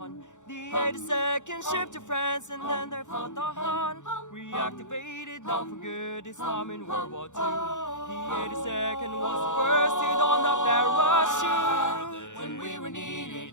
The 82nd ship to France and then they fought the Hun. Reactivated, not for good, this time in World War II. The 82nd was the first to dawn of their Russia. When we were needed,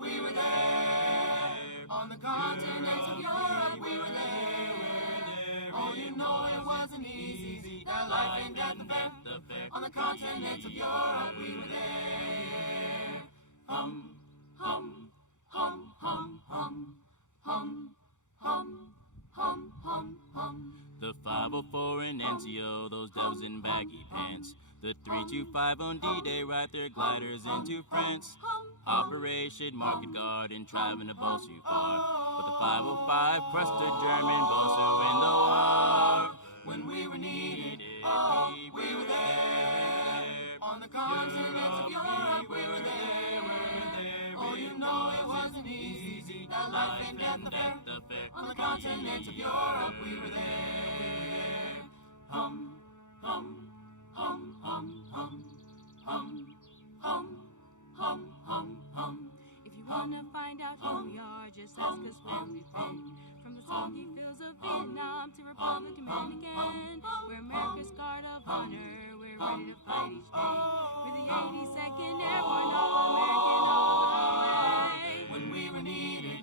we were there. On the continent of Europe, we were there. Oh, you know it wasn't easy, that life and death effect. On the continent of Europe, we were there. Hum, hum, hum, hum, hum, hum, hum, hum, hum, hum. The 504 in NCO, those devils in baggy pants. The 325 on D-Day ride their gliders into France. Operation Market Garden, traveling a ball too far. But the 505 pressed a German bosu in the war. When we were needed, we were there. On the continent of Europe, we were there. Oh, you know it wasn't easy, that life and death effect. On the continent of Europe, we were there. Hum, hum, hum, hum, hum, hum, hum, hum, hum, hum. If you wanna find out who we are, just ask us where we've been. From the soggy fields of Vietnam to Republic Dominican, we're America's Guard of Honor, we're ready to fight each day. We're the 82nd Airborne, all American all the way. When we were needed,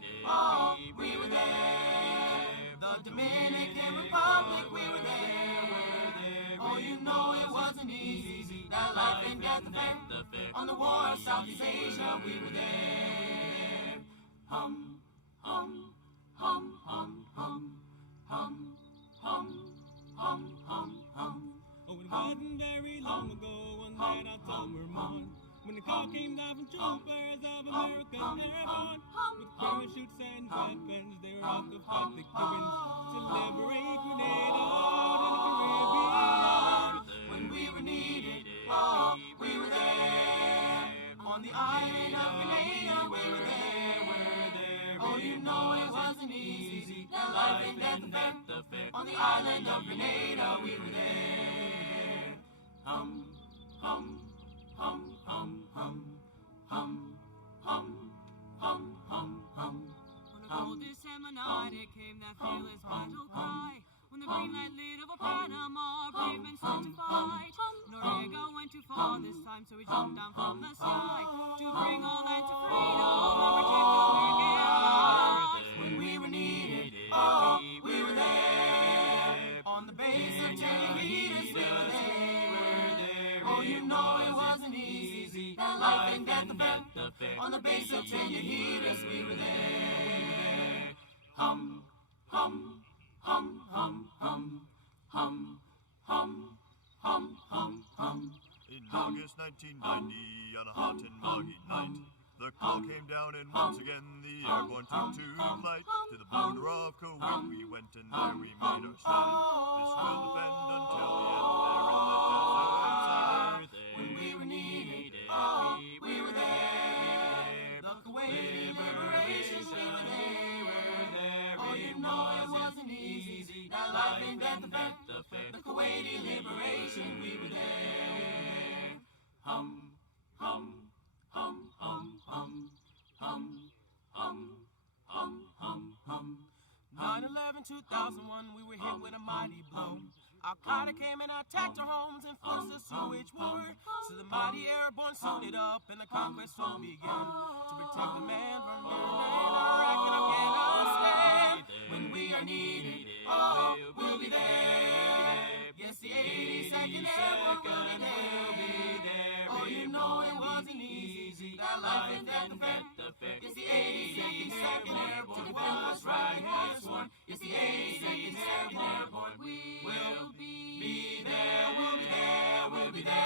we were there. The Dominican Republic, we were there. Oh, you know it wasn't easy, that life and death effect. On the war of Southeast Asia, we were there. Hum, hum, hum, hum, hum, hum, hum, hum, hum, hum. Oh, it wasn't very long ago, one night October morn, when the call came down from troopers of American Airborne. With parachutes and weapons, they were off to fight the Cubans to liberate Grenada in the Caribbean. When we were needed, we were there. On the island of Grenada, we were there. Oh, you know it wasn't easy, that life and death effect. On the island of Grenada, we were there. Hum, hum, hum, hum, hum, hum, hum, hum, hum, hum. On a cold December night, it came that fearless battle cry. When the green light lit over Panama, brave men stood to fight. Noriega went too far this time, so he jumped down from the sky to bring all land to freedom and protect American lives. When we were needed, we were there. On the base of Tallahassee, we were there. Oh, you know it wasn't easy, that life and death effect. On the base of Tallahassee, we were there. Hum, hum, hum, hum, hum, hum, hum, hum, hum, hum. In August 1990, on a hot and muggy night, the call came down and once again the airborne took to flight. To the border of Kuwait we went and there we made our stand. This will defend until the end there in the desert. When we were needed, we were there. The Kuwaiti liberation, we were there. Oh, you know it wasn't easy, that life and death effect. The Kuwaiti liberation, we were there. Hum, hum, hum, hum, hum, hum, hum, hum, hum, hum. 9/11, 2001, we were hit with a mighty blow. Al-Qaeda came and attacked our homes and forced us to wage war. So the mighty airborne suited up and the conquest will begin to protect the man from Iraq and Afghanistan. When we are needed, we'll be there. Yes, the 82nd Airborne will be there. Oh, you know it wasn't easy, that life and death effect. Yes, the 82nd Airborne to defend what's right and what's sworn. Yes, the 82nd Airborne will be there, we'll be there, we'll be there.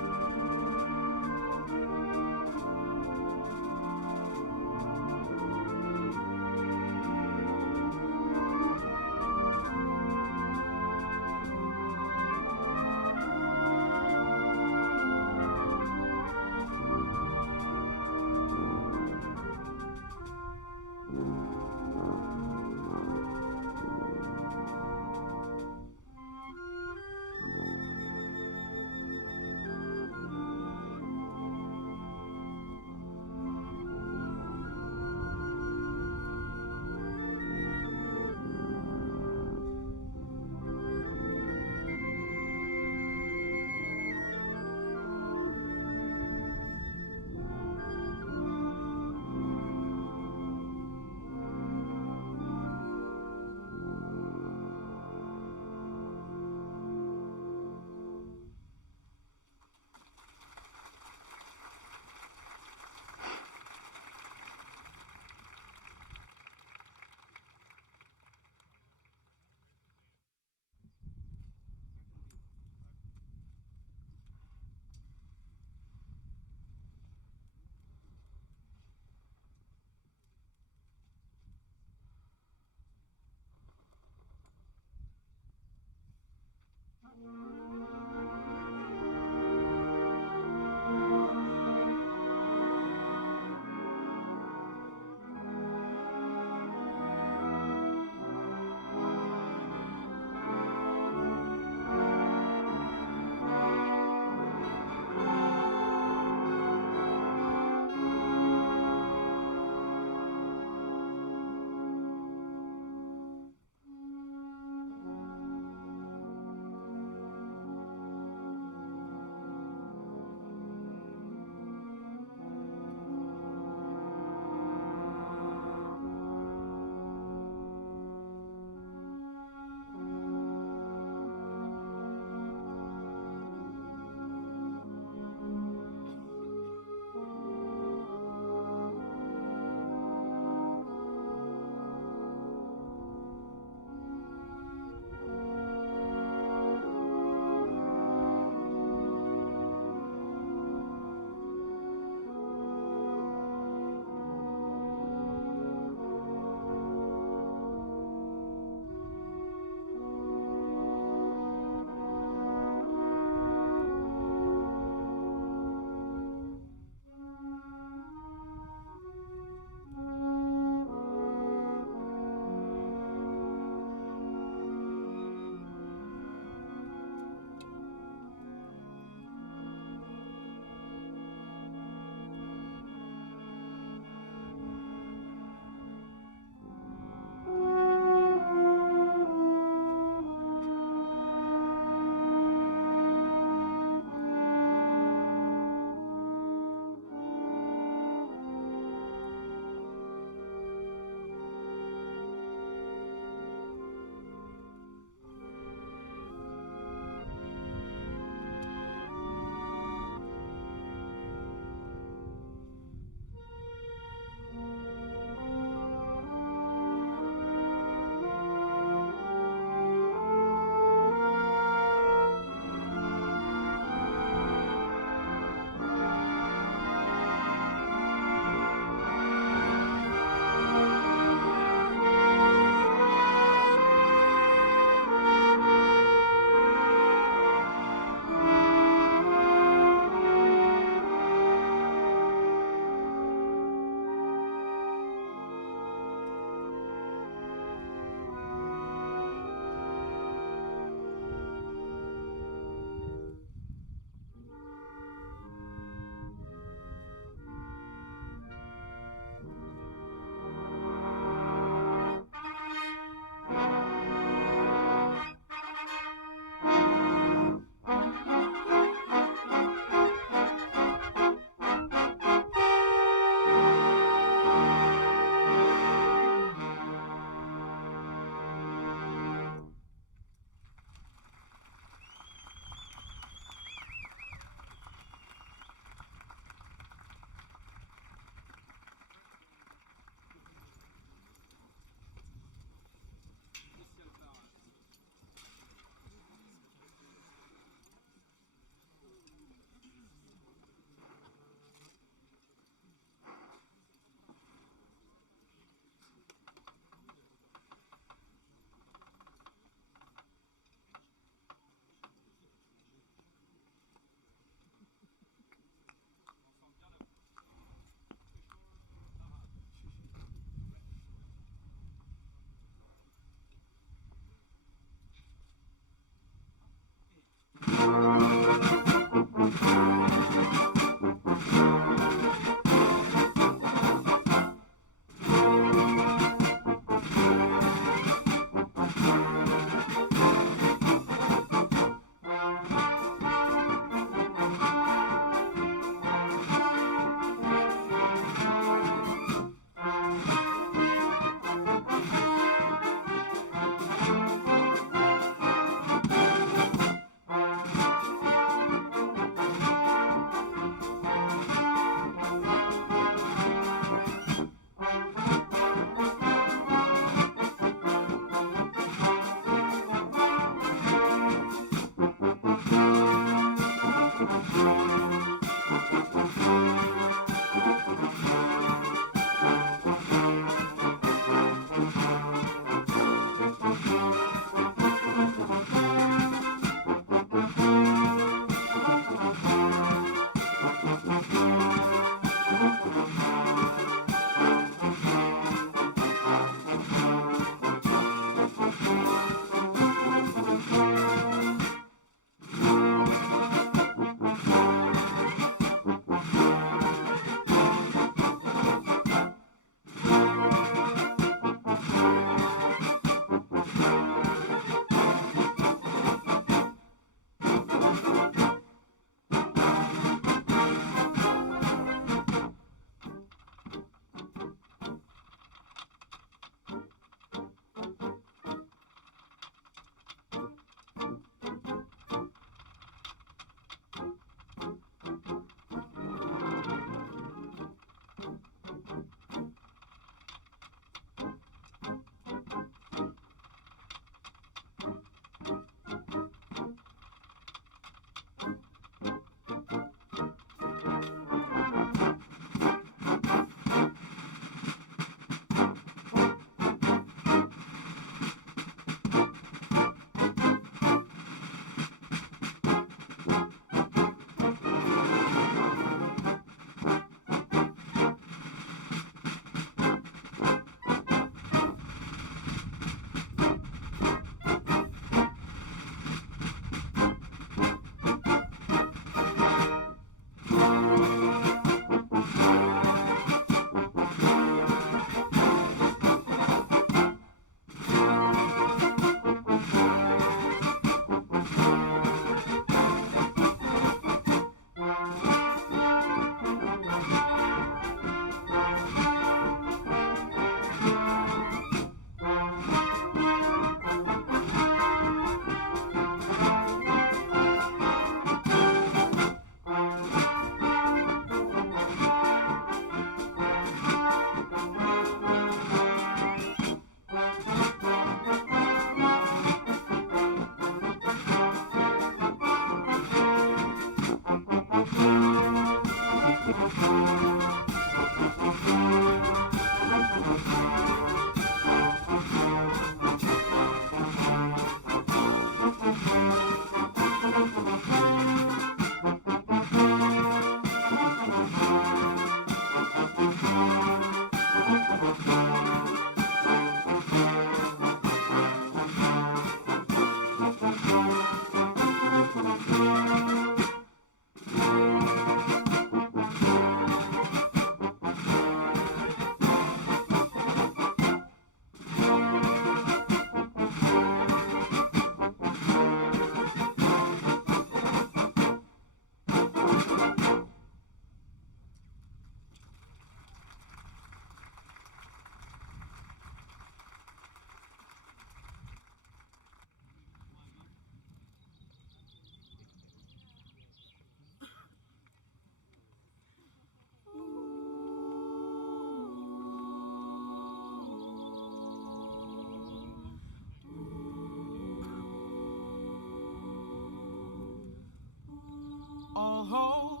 hope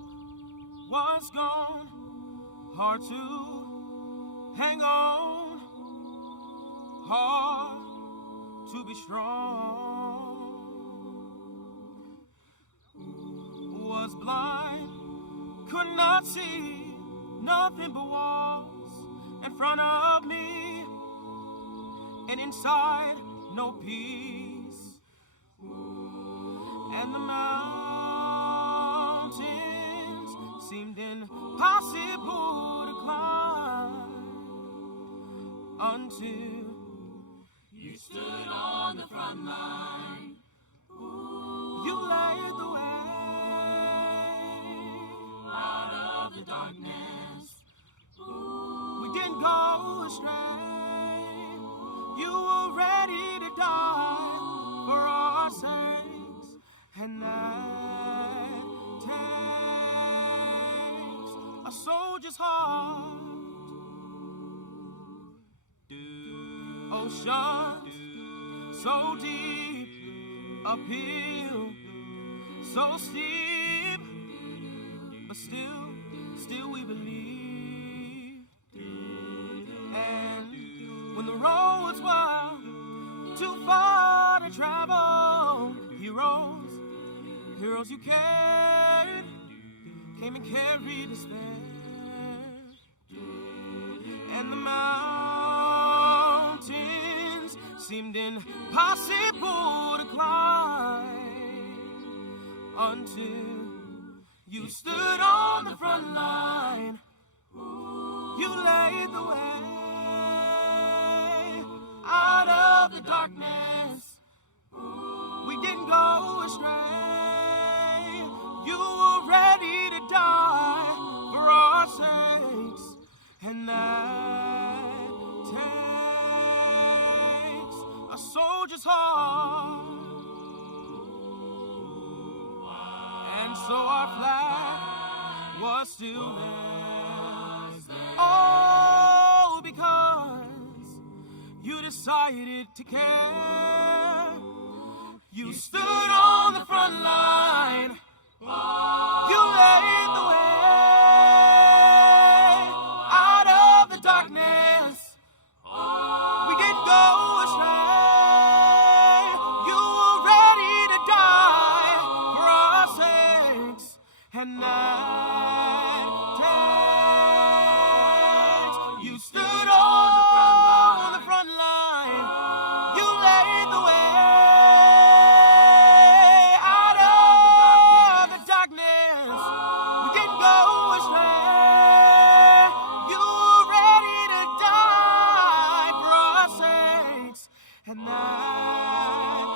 was gone, hard to hang on, hard to be strong. Was blind, could not see nothing but walls in front of me, and inside no peace. And the mountains seemed impossible to climb until You stood on the front line. you laid the way Out of the darkness. we didn't go astray. You were ready to die for our sakes, and that takes a soldier's heart. Oceans so deep, uphill, so steep, but still we believe. And when the roads were too far to travel, heroes you came and carried us there. And the mountains seemed impossible to climb until you stood on the front line. You laid the way out of the darkness. We didn't go astray. You were ready to die for our sakes, and that takes a soldier's heart. And so our flag was still there. Oh, because you decided to care. You stood on the front line. You laid the way out of the darkness. We didn't go astray. You were ready to die for our sakes, and that takes. You stood on the front line. You laid the way out of the darkness. We didn't go astray. You were ready to die for our sakes, and that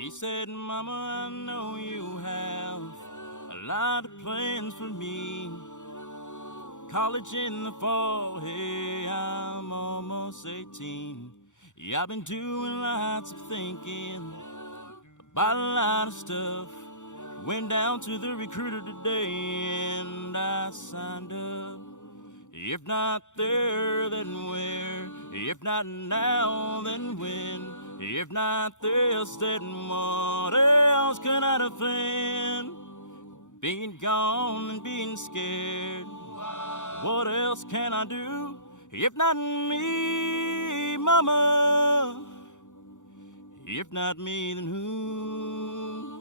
He said, Mama, I know you have a lot of plans for me. College in the fall, hey, I'm almost 18. Yeah, I've been doing lots of thinking about a lot of stuff. Went down to the recruiter today and I signed up. If not there, then where? If not now, then when? If not this, then what else can I defend? Being gone and being scared. What else can I do? If not me, Mama. If not me, then who?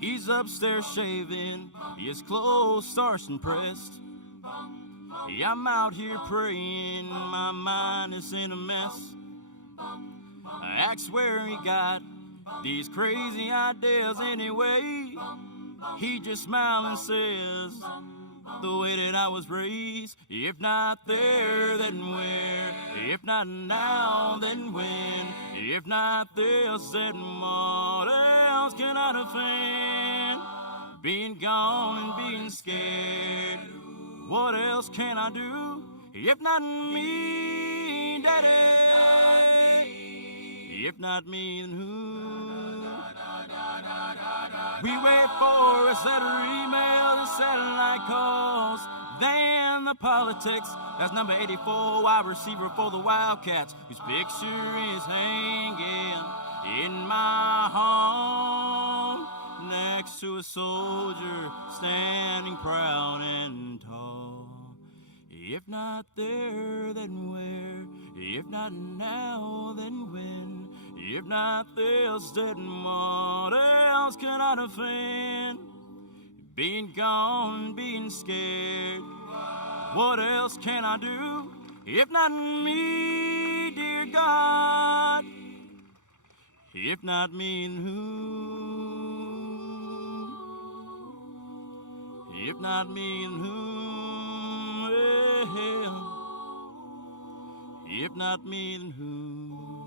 He's upstairs shaving, his clothes starched and pressed. I'm out here praying, my mind is in a mess. I ask where he got these crazy ideas anyway. He just smiles and says, the way that I was raised. If not there, then where? If not now, then when? If not this, then what else can I defend? Being gone and being scared. What else can I do? If not me, Daddy. If not me, then who? We wait for a set of emails and satellite calls. Then the politics. That's number 84, wide receiver for the Wildcats, whose picture is hanging in my home next to a soldier standing proud and tall. If not there, then where? If not now, then when? If not this, then what else can I defend? Being gone, being scared. What else can I do? If not me, dear God. If not me, then who? If not me, then who? Well, if not me, then who?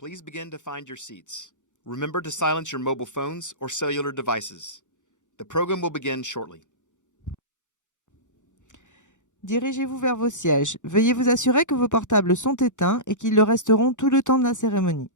Please begin to find your seats. Remember to silence your mobile phones or cellular devices. The program will begin shortly. Dirigez-vous vers vos sièges. Veuillez vous assurer que vos portables sont éteints et qu'ils le resteront tout le temps de la cérémonie.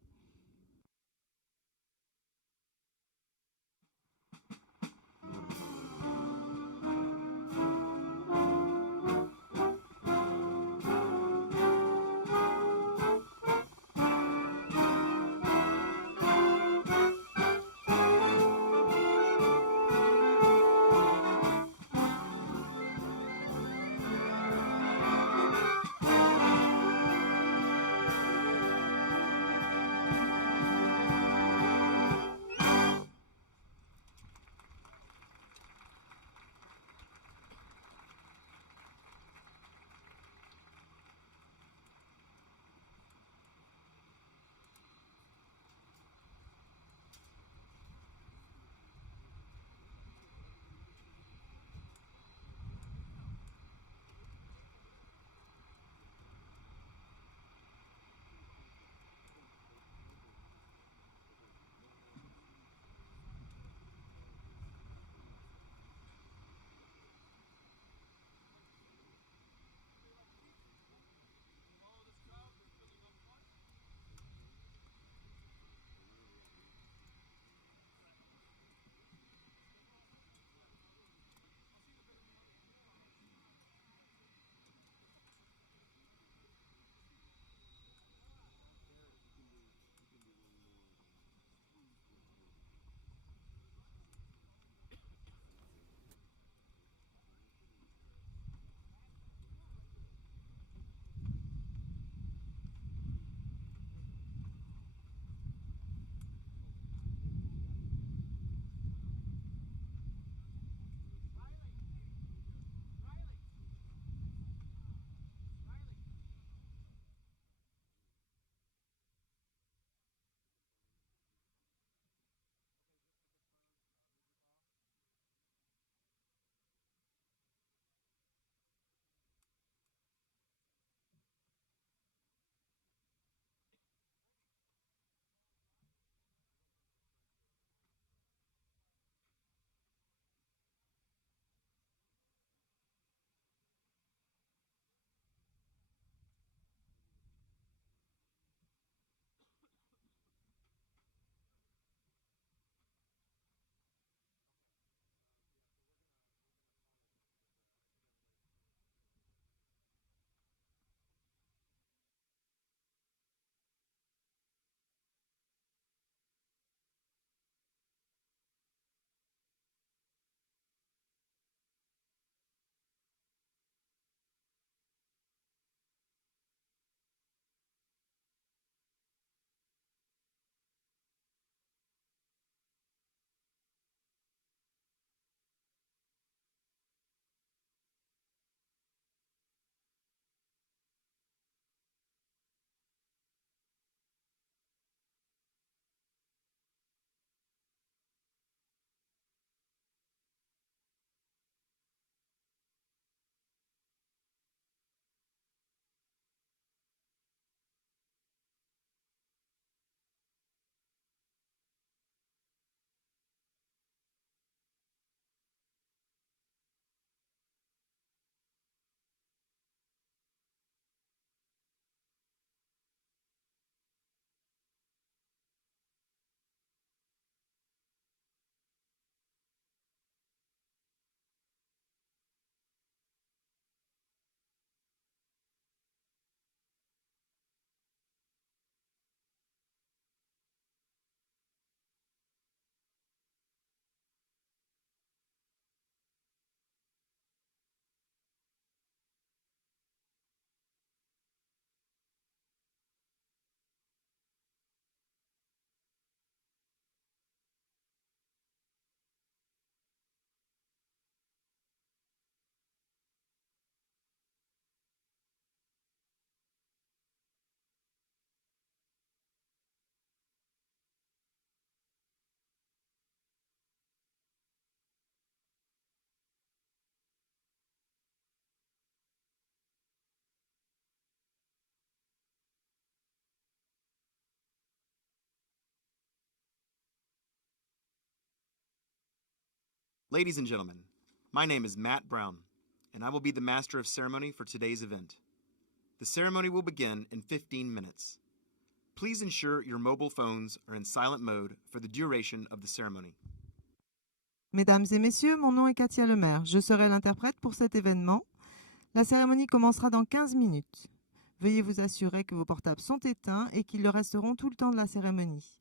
Ladies and gentlemen, my name is Matt Brown, and I will be the master of ceremony for today's event. The ceremony will begin in 15 minutes. Please ensure your mobile phones are in silent mode for the duration of the ceremony. Mesdames et messieurs, mon nom est Katia Lemaire. Je serai l'interprète pour cet événement. La cérémonie commencera dans 15 minutes. Veuillez vous assurer que vos portables sont éteints et qu'ils le resteront tout le temps de la cérémonie.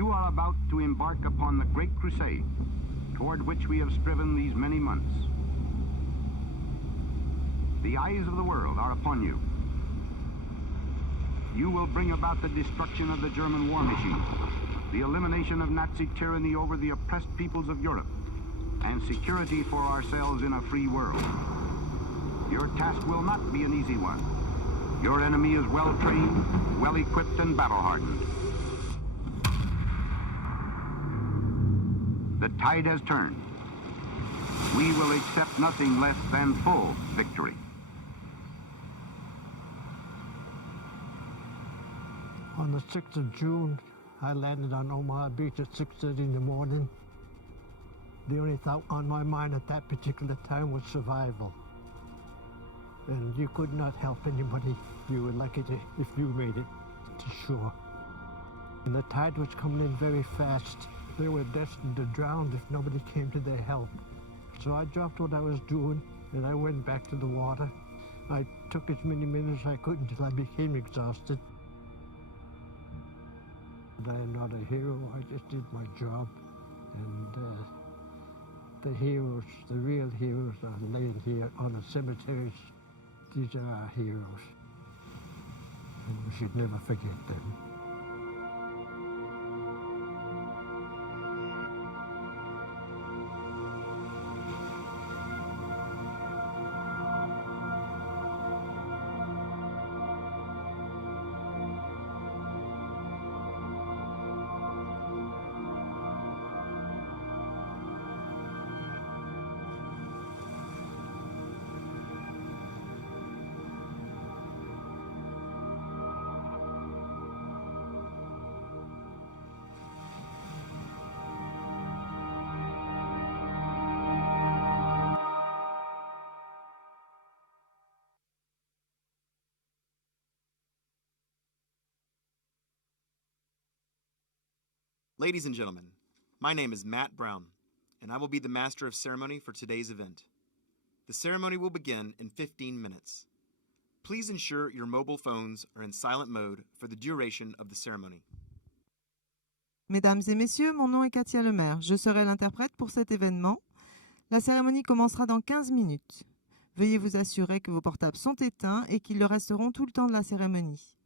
You are about to embark upon the great crusade toward which we have striven these many months. The eyes of the world are upon you. You will bring about the destruction of the German war machine, the elimination of Nazi tyranny over the oppressed peoples of Europe, and security for ourselves in a free world. Your task will not be an easy one. Your enemy is well trained, well equipped, and battle hardened. The tide has turned. We will accept nothing less than full victory. On the 6th of June, I landed on Omaha Beach at 6:30 in the morning. The only thought on my mind at that particular time was survival. And you could not help anybody. You were lucky if you made it to shore. And the tide was coming in very fast. They were destined to drown if nobody came to their help. So I dropped what I was doing and I went back to the water. I took as many minutes as I could until I became exhausted. But I am not a hero, I just did my job. And the heroes, the real heroes are laying here on the cemeteries. These are our heroes. And we should never forget them. Ladies and gentlemen, my name is Matt Brown, and I will be the master of ceremony for today's event. The ceremony will begin in 15 minutes. Please ensure your mobile phones are in silent mode for the duration of the ceremony. Mesdames et messieurs, mon nom est Katia Lemaire. Je serai l'interprète pour cet événement. La cérémonie commencera dans 15 minutes. Veuillez vous assurer que vos portables sont éteints et qu'ils le resteront tout le temps de la cérémonie.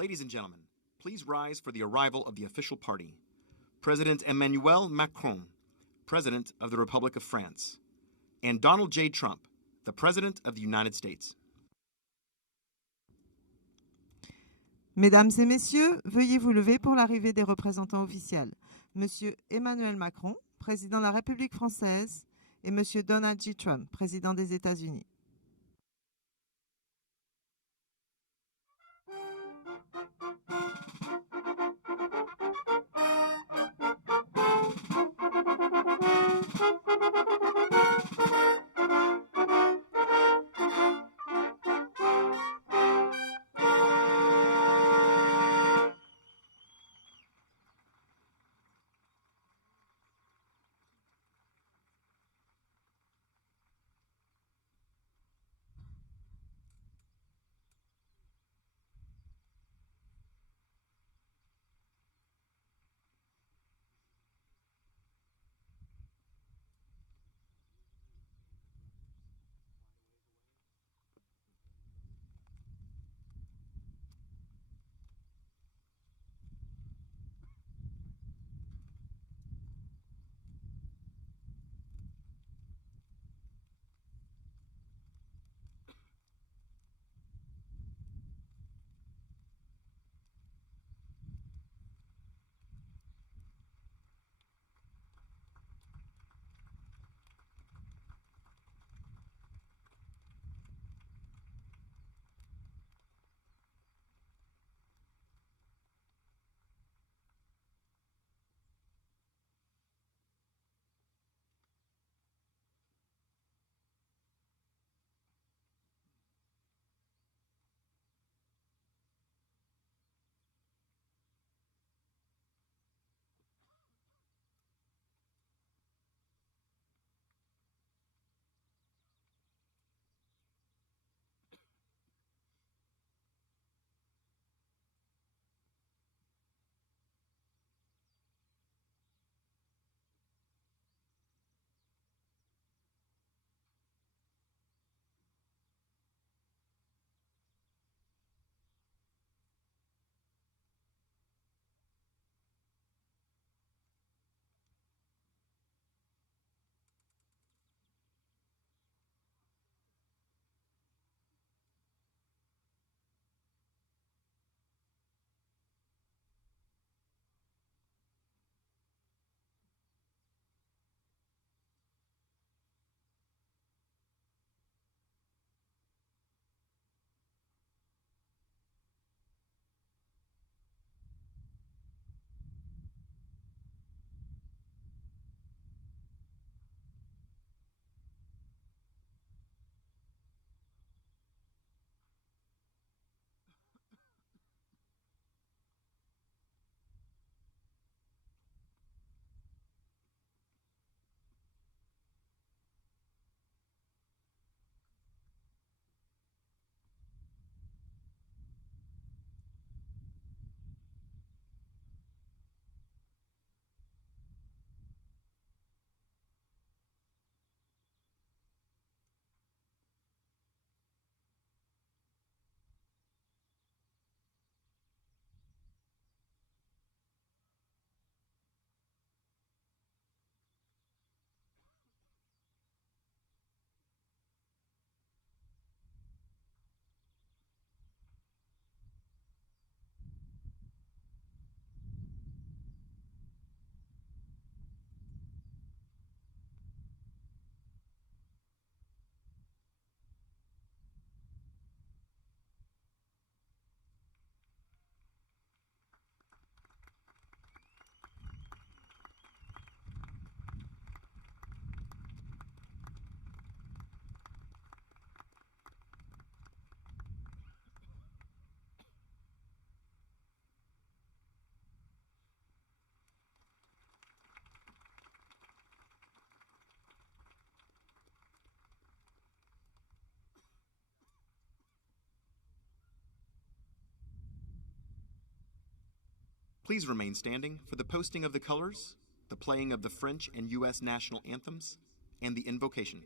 Ladies and gentlemen, please rise for the arrival of the official party. President Emmanuel Macron, President of the Republic of France, and Donald J. Trump, the President of the United States. Mesdames et messieurs, veuillez vous lever pour l'arrivée des représentants officiels. Monsieur Emmanuel Macron, président de la République française, et Monsieur Donald J. Trump, président des États-Unis. Please remain standing for the posting of the colors, the playing of the French and U.S. national anthems, and the invocation.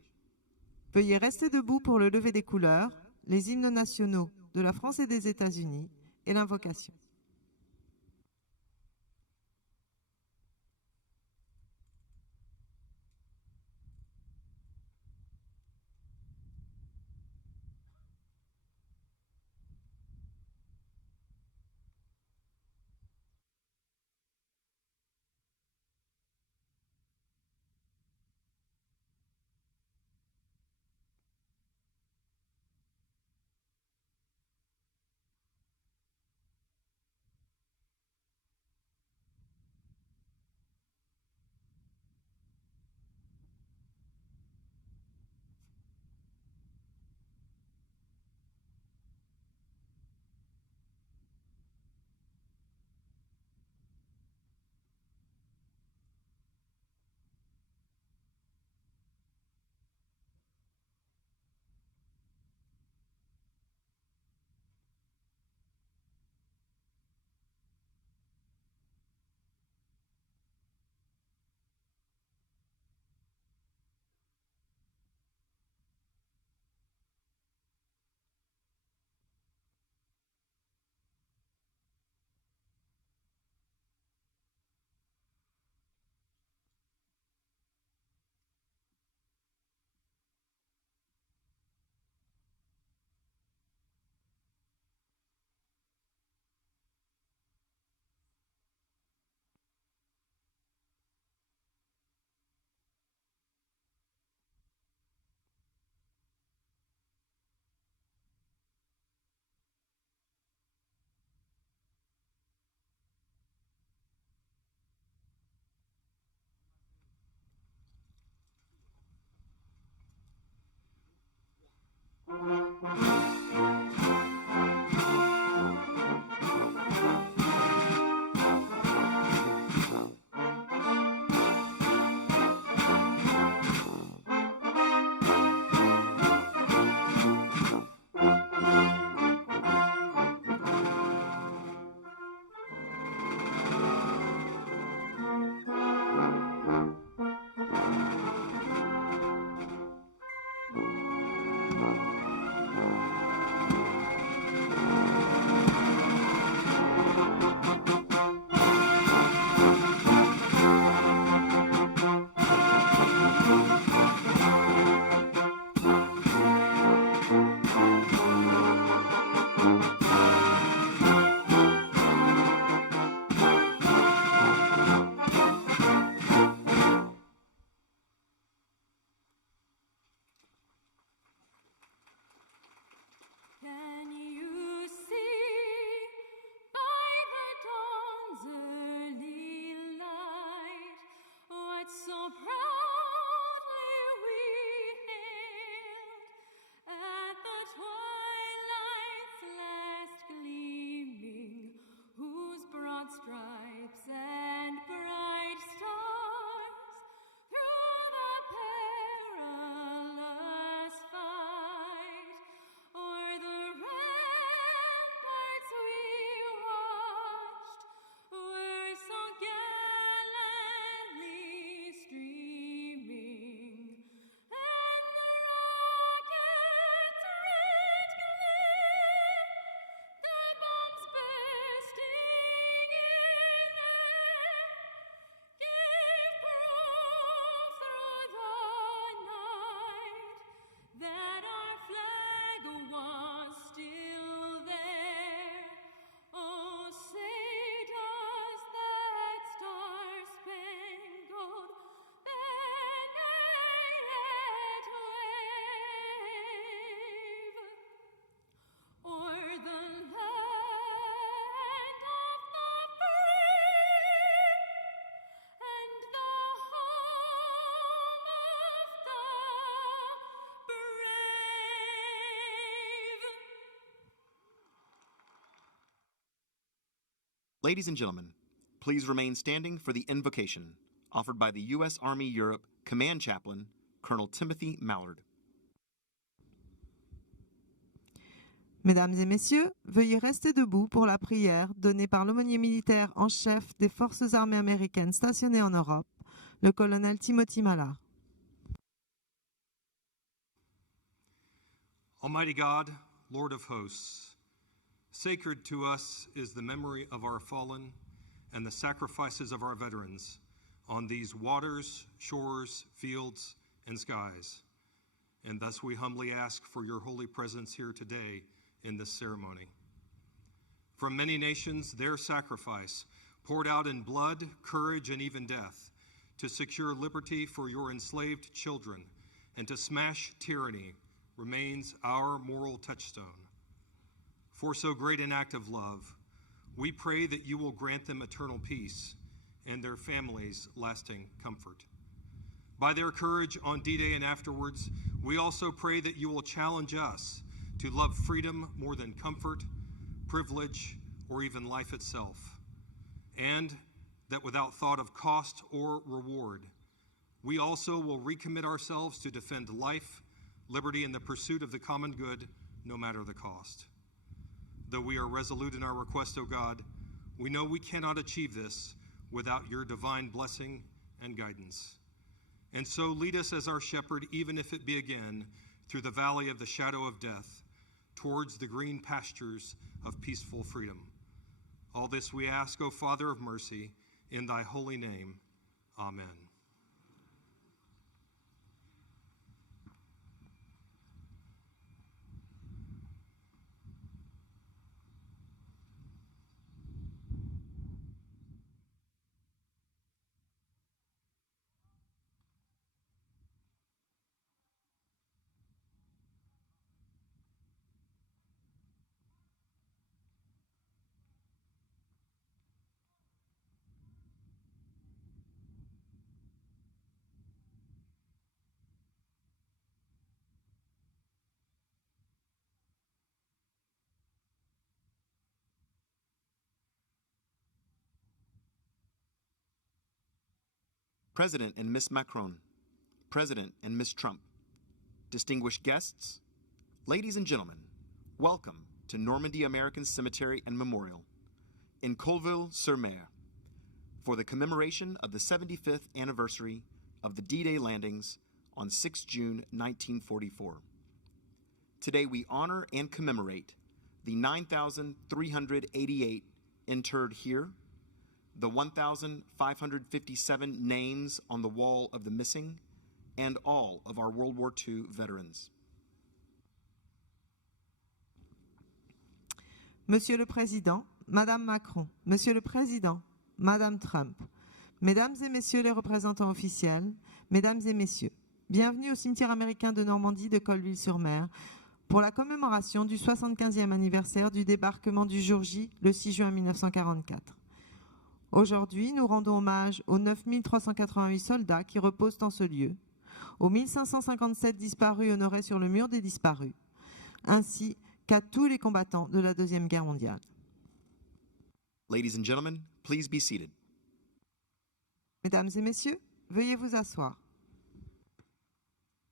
Veuillez rester debout pour le lever des couleurs, les hymnes nationaux de la France et des États-Unis et l'invocation. Can you see by the dawn's early light what so proudly we hailed at the twilight's last gleaming, whose broad stripes and bright stars through the perilous fight o'er the ramparts we watched were so gallantly streaming, and the rocket's red glare, the bombs bursting in air, gave proof through the night that our flag was still there. Oh, say does that star-spangled banner yet wave o'er the land of the free and the home of the brave? Ladies and gentlemen, please remain standing for the invocation offered by the U.S. Army Europe Command Chaplain, Colonel Timothy Mallard. Mesdames et messieurs, veuillez rester debout pour la prière donnée par l'aumônier militaire en chef des forces armées américaines stationnées en Europe, le colonel Timothy Mallard. Almighty God, Lord of hosts, Sacred to us is the memory of our fallen and the sacrifices of our veterans on these waters, shores, fields, and skies. And thus we humbly ask for your holy presence here today in this ceremony. From many nations, their sacrifice poured out in blood, courage, and even death to secure liberty for your enslaved children and to smash tyranny remains our moral touchstone. For so great an act of love, we pray that you will grant them eternal peace and their families lasting comfort. By their courage on D-Day and afterwards, we also pray that you will challenge us to love freedom more than comfort, privilege, or even life itself, and that without thought of cost or reward, we also will recommit ourselves to defend life, liberty, and the pursuit of the common good, no matter the cost. Though we are resolute in our request, O God, we know we cannot achieve this without your divine blessing and guidance. And so lead us as our shepherd, even if it be again through the valley of the shadow of death, towards the green pastures of peaceful freedom. All this we ask, O Father of mercy, in thy holy name. Amen. President and Miss Macron, President and Miss Trump, distinguished guests, ladies and gentlemen, welcome to Normandy American Cemetery and Memorial in Colville-sur-Mer for the commemoration of the 75th anniversary of the D-Day landings on 6 June 1944. Today we honor and commemorate the 9,388 interred here, the 1,557 names on the wall of the missing, and all of our World War II veterans. Monsieur le Président, Madame Macron, Monsieur le Président, Madame Trump, Mesdames et Messieurs les représentants officiels, Mesdames et Messieurs, bienvenue au cimetière américain de Normandie de Colville-sur-Mer pour la commémoration du 75e anniversaire du débarquement du jour J, le 6 juin 1944. Aujourd'hui, nous rendons hommage aux 9 388 soldats qui reposent en ce lieu, aux 1557 disparus honorés sur le mur des disparus, ainsi qu'à tous les combattants de la Deuxième Guerre mondiale. Ladies and gentlemen, please be seated. Mesdames et messieurs, veuillez vous asseoir.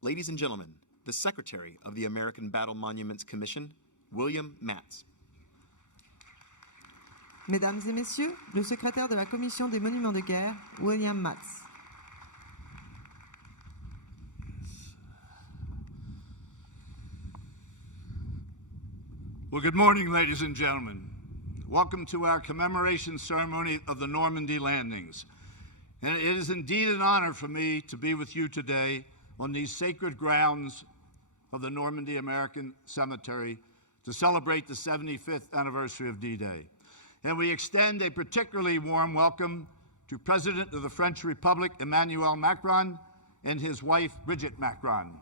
Ladies and gentlemen, the Secretary of the American Battle Monuments Commission, William Matz. Mesdames et messieurs, le secrétaire de la Commission des Monuments de guerre, William Matz. Well, good morning, ladies and gentlemen. Welcome to our commemoration ceremony of the Normandy landings. And it is indeed an honor for me to be with you today on these sacred grounds of the Normandy American Cemetery to celebrate the 75th anniversary of D-Day. And we extend a particularly warm welcome to President of the French Republic, Emmanuel Macron, and his wife, Brigitte Macron.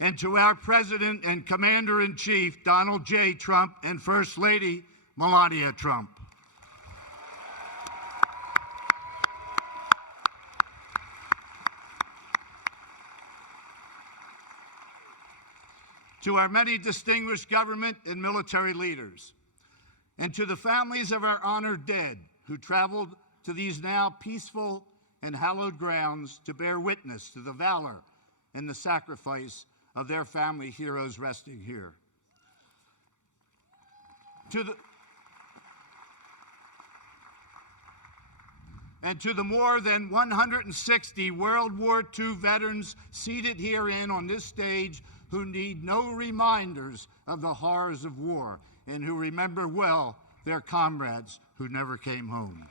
And to our President and Commander-in-Chief, Donald J. Trump, and First Lady, Melania Trump. To our many distinguished government and military leaders, and to the families of our honored dead who traveled to these now peaceful and hallowed grounds to bear witness to the valor and the sacrifice of their family heroes resting here. and to the more than 160 World War II veterans seated herein on this stage who need no reminders of the horrors of war and who remember well their comrades who never came home.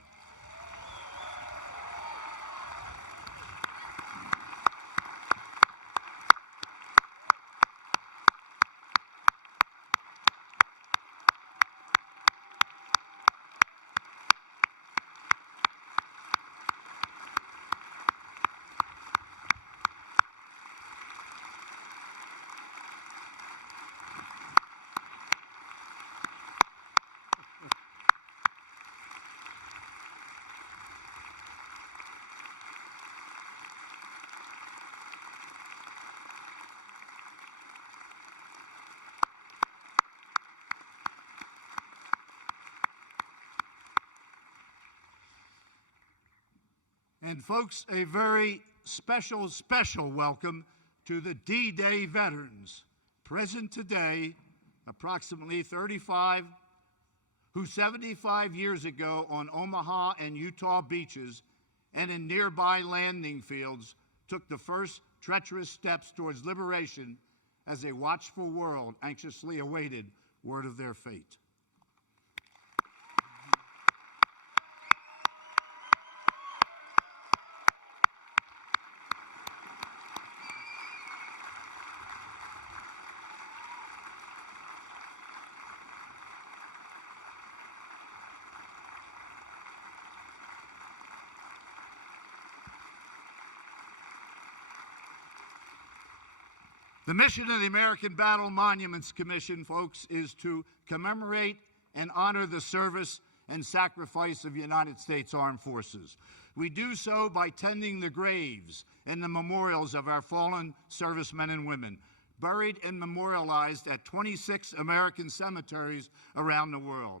And folks, a very special welcome to the D-Day veterans present today, approximately 35, who 75 years ago on Omaha and Utah beaches and in nearby landing fields took the first treacherous steps towards liberation as a watchful world anxiously awaited word of their fate. The mission of the American Battle Monuments Commission, folks, is to commemorate and honor the service and sacrifice of United States Armed Forces. We do so by tending the graves and the memorials of our fallen servicemen and women, buried and memorialized at 26 American cemeteries around the world.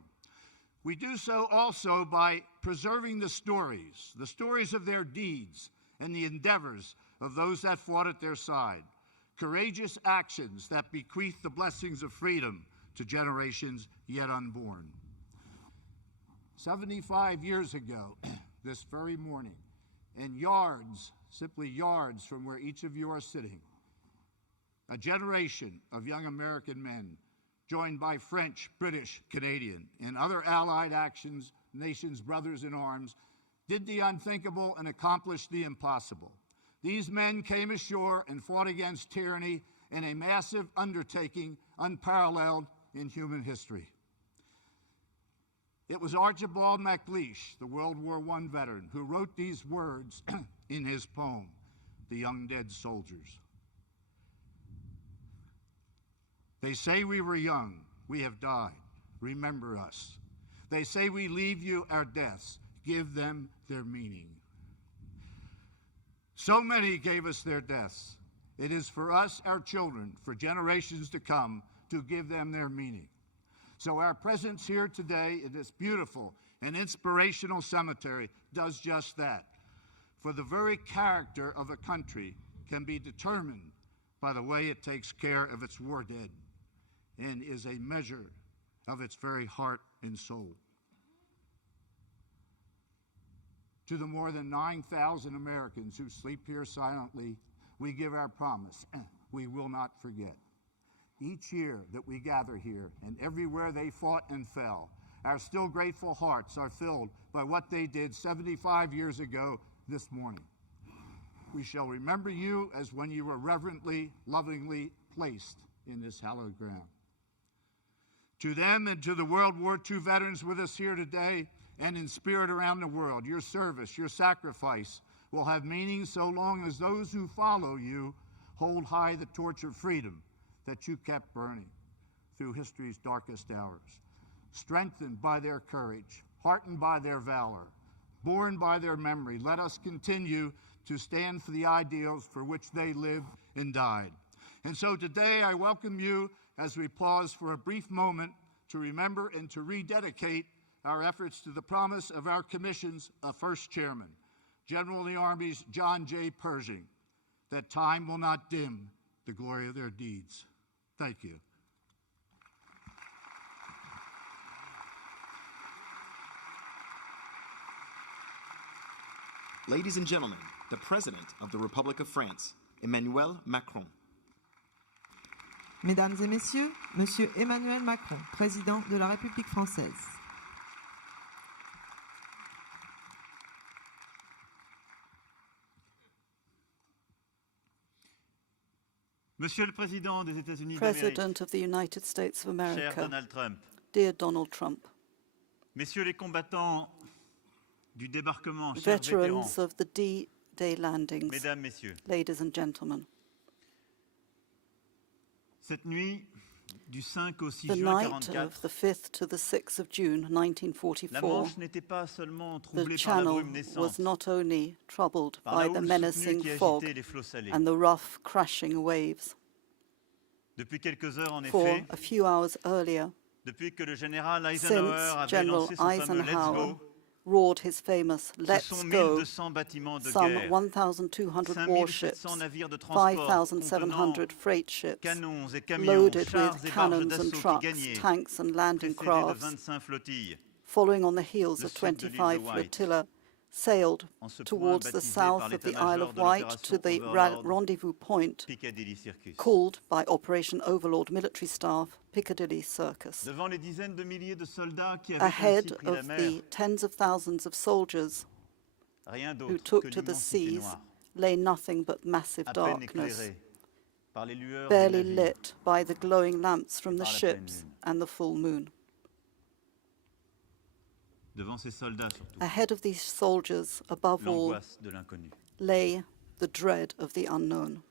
We do so also by preserving the stories of their deeds and the endeavors of those that fought at their side. Courageous actions that bequeath the blessings of freedom to generations yet unborn. 75 years ago, this very morning, and simply yards from where each of you are sitting, a generation of young American men, joined by French, British, Canadian, and other allied nations, brothers in arms, did the unthinkable and accomplished the impossible. These men came ashore and fought against tyranny in a massive undertaking unparalleled in human history. It was Archibald MacLeish, the World War I veteran, who wrote these words in his poem, The Young Dead Soldiers. They say we were young, we have died, remember us. They say we leave you our deaths, give them their meaning. So many gave us their deaths. It is for us, our children, for generations to come, to give them their meaning. So our presence here today in this beautiful and inspirational cemetery does just that. For the very character of a country can be determined by the way it takes care of its war dead and is a measure of its very heart and soul. To the more than 9,000 Americans who sleep here silently, we give our promise. We will not forget. Each year that we gather here, and everywhere they fought and fell, our still grateful hearts are filled by what they did 75 years ago this morning. We shall remember you as when you were reverently, lovingly placed in this hallowed ground. To them and to the World War II veterans with us here today, and in spirit around the world, your service, your sacrifice will have meaning so long as those who follow you hold high the torch of freedom that you kept burning through history's darkest hours. Strengthened by their courage, heartened by their valor, borne by their memory, let us continue to stand for the ideals for which they lived and died. And so today I welcome you as we pause for a brief moment to remember and to rededicate our efforts to the promise of our Commission's first chairman, General of the Army's John J. Pershing, that time will not dim the glory of their deeds. Thank you. Ladies and gentlemen, the President of the Republic of France, Emmanuel Macron. Mesdames et messieurs, Monsieur Emmanuel Macron, président de la République française. Monsieur le Président des États-Unis d'Amérique, President of the United States of cher America, Donald Trump, dear Donald Trump, messieurs les combattants du débarquement, chers veterans vétérans, of the D-Day landings, mesdames, messieurs, ladies and gentlemen, cette nuit du 5 au 6 the juin night 44, of the 5th to the 6th of June la 1944, Manche n'était pas seulement the troublée par la Channel brume naissante, was not only troubled par la by the houle menacing soutenue qui fog agitait les flots salés. and the rough, crashing waves. Depuis quelques heures, en For effet, a few hours earlier, depuis que le général Eisenhower since avait General lancé son fameux Let's Eisenhower Go, roared his famous ce Let's sont Go, 1200 bâtiments de some guerre, 1,200 warships, 5700 navires de transport contenant 5,700 freight ships, canons et camions, loaded chars with et barges cannons and d'assaut qui trucks, gagnaient, tanks and landing précédés de crafts, 25 flottilles. following on the heels Le of sud de l'île de 25 White. flotilla, sailed En ce point towards the baptisé par south of the l'état-major Isle of de Wight l'opération to the Overlord, rendezvous point Piccadilly Circus. called by Operation Overlord military staff Piccadilly Circus. Devant les dizaines de milliers de soldats qui avaient ainsi Ahead pris la of mer, the tens of thousands of soldiers rien who d'autre took que to the l'immensité seas noire, lay nothing but massive à peine darkness, éclairée par les lueurs des barely navires. lit by the glowing lamps from the par la pleine ships lune. and the full moon. Devant ces soldats surtout, Ahead of these soldiers, above all, l'angoisse de l'inconnu. lay the dread of the unknown.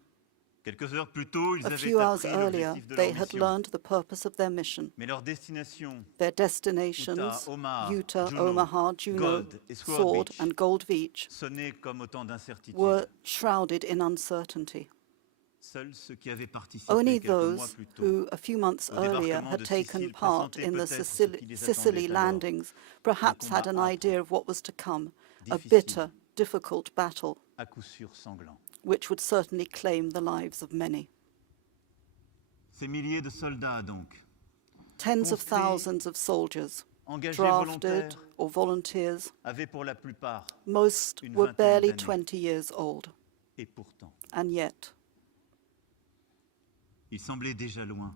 Quelques heures plus tôt, ils A avaient few hours appris earlier, l'objectif de they leur had mission. learned the purpose of their mission. Mais leur destination, Their destinations, Utah, Utah, Omaha, Juneau, Gold et Sword Sword, Beach, and Gold Beach, sonnaient comme autant d'incertitudes. were shrouded in uncertainty. Seuls ceux qui avaient participé Only quelques mois those plus tôt who, a few months au earlier, débarquement had de taken Sicile part pressentaient in the peut-être ce qui les Sicily attendait alors. landings, perhaps had an combat idea of what was to come, a difficile. bitter, difficult battle, à coup sûr sanglant. which would certainly claim the lives of many. Ces milliers de soldats, donc, Tens of Conscrits, thousands of soldiers, engagés drafted volontaires, or volunteers, avaient pour la plupart, most une were vingtaine barely d'années. 20 years old, et pourtant, and yet ils semblaient déjà loin,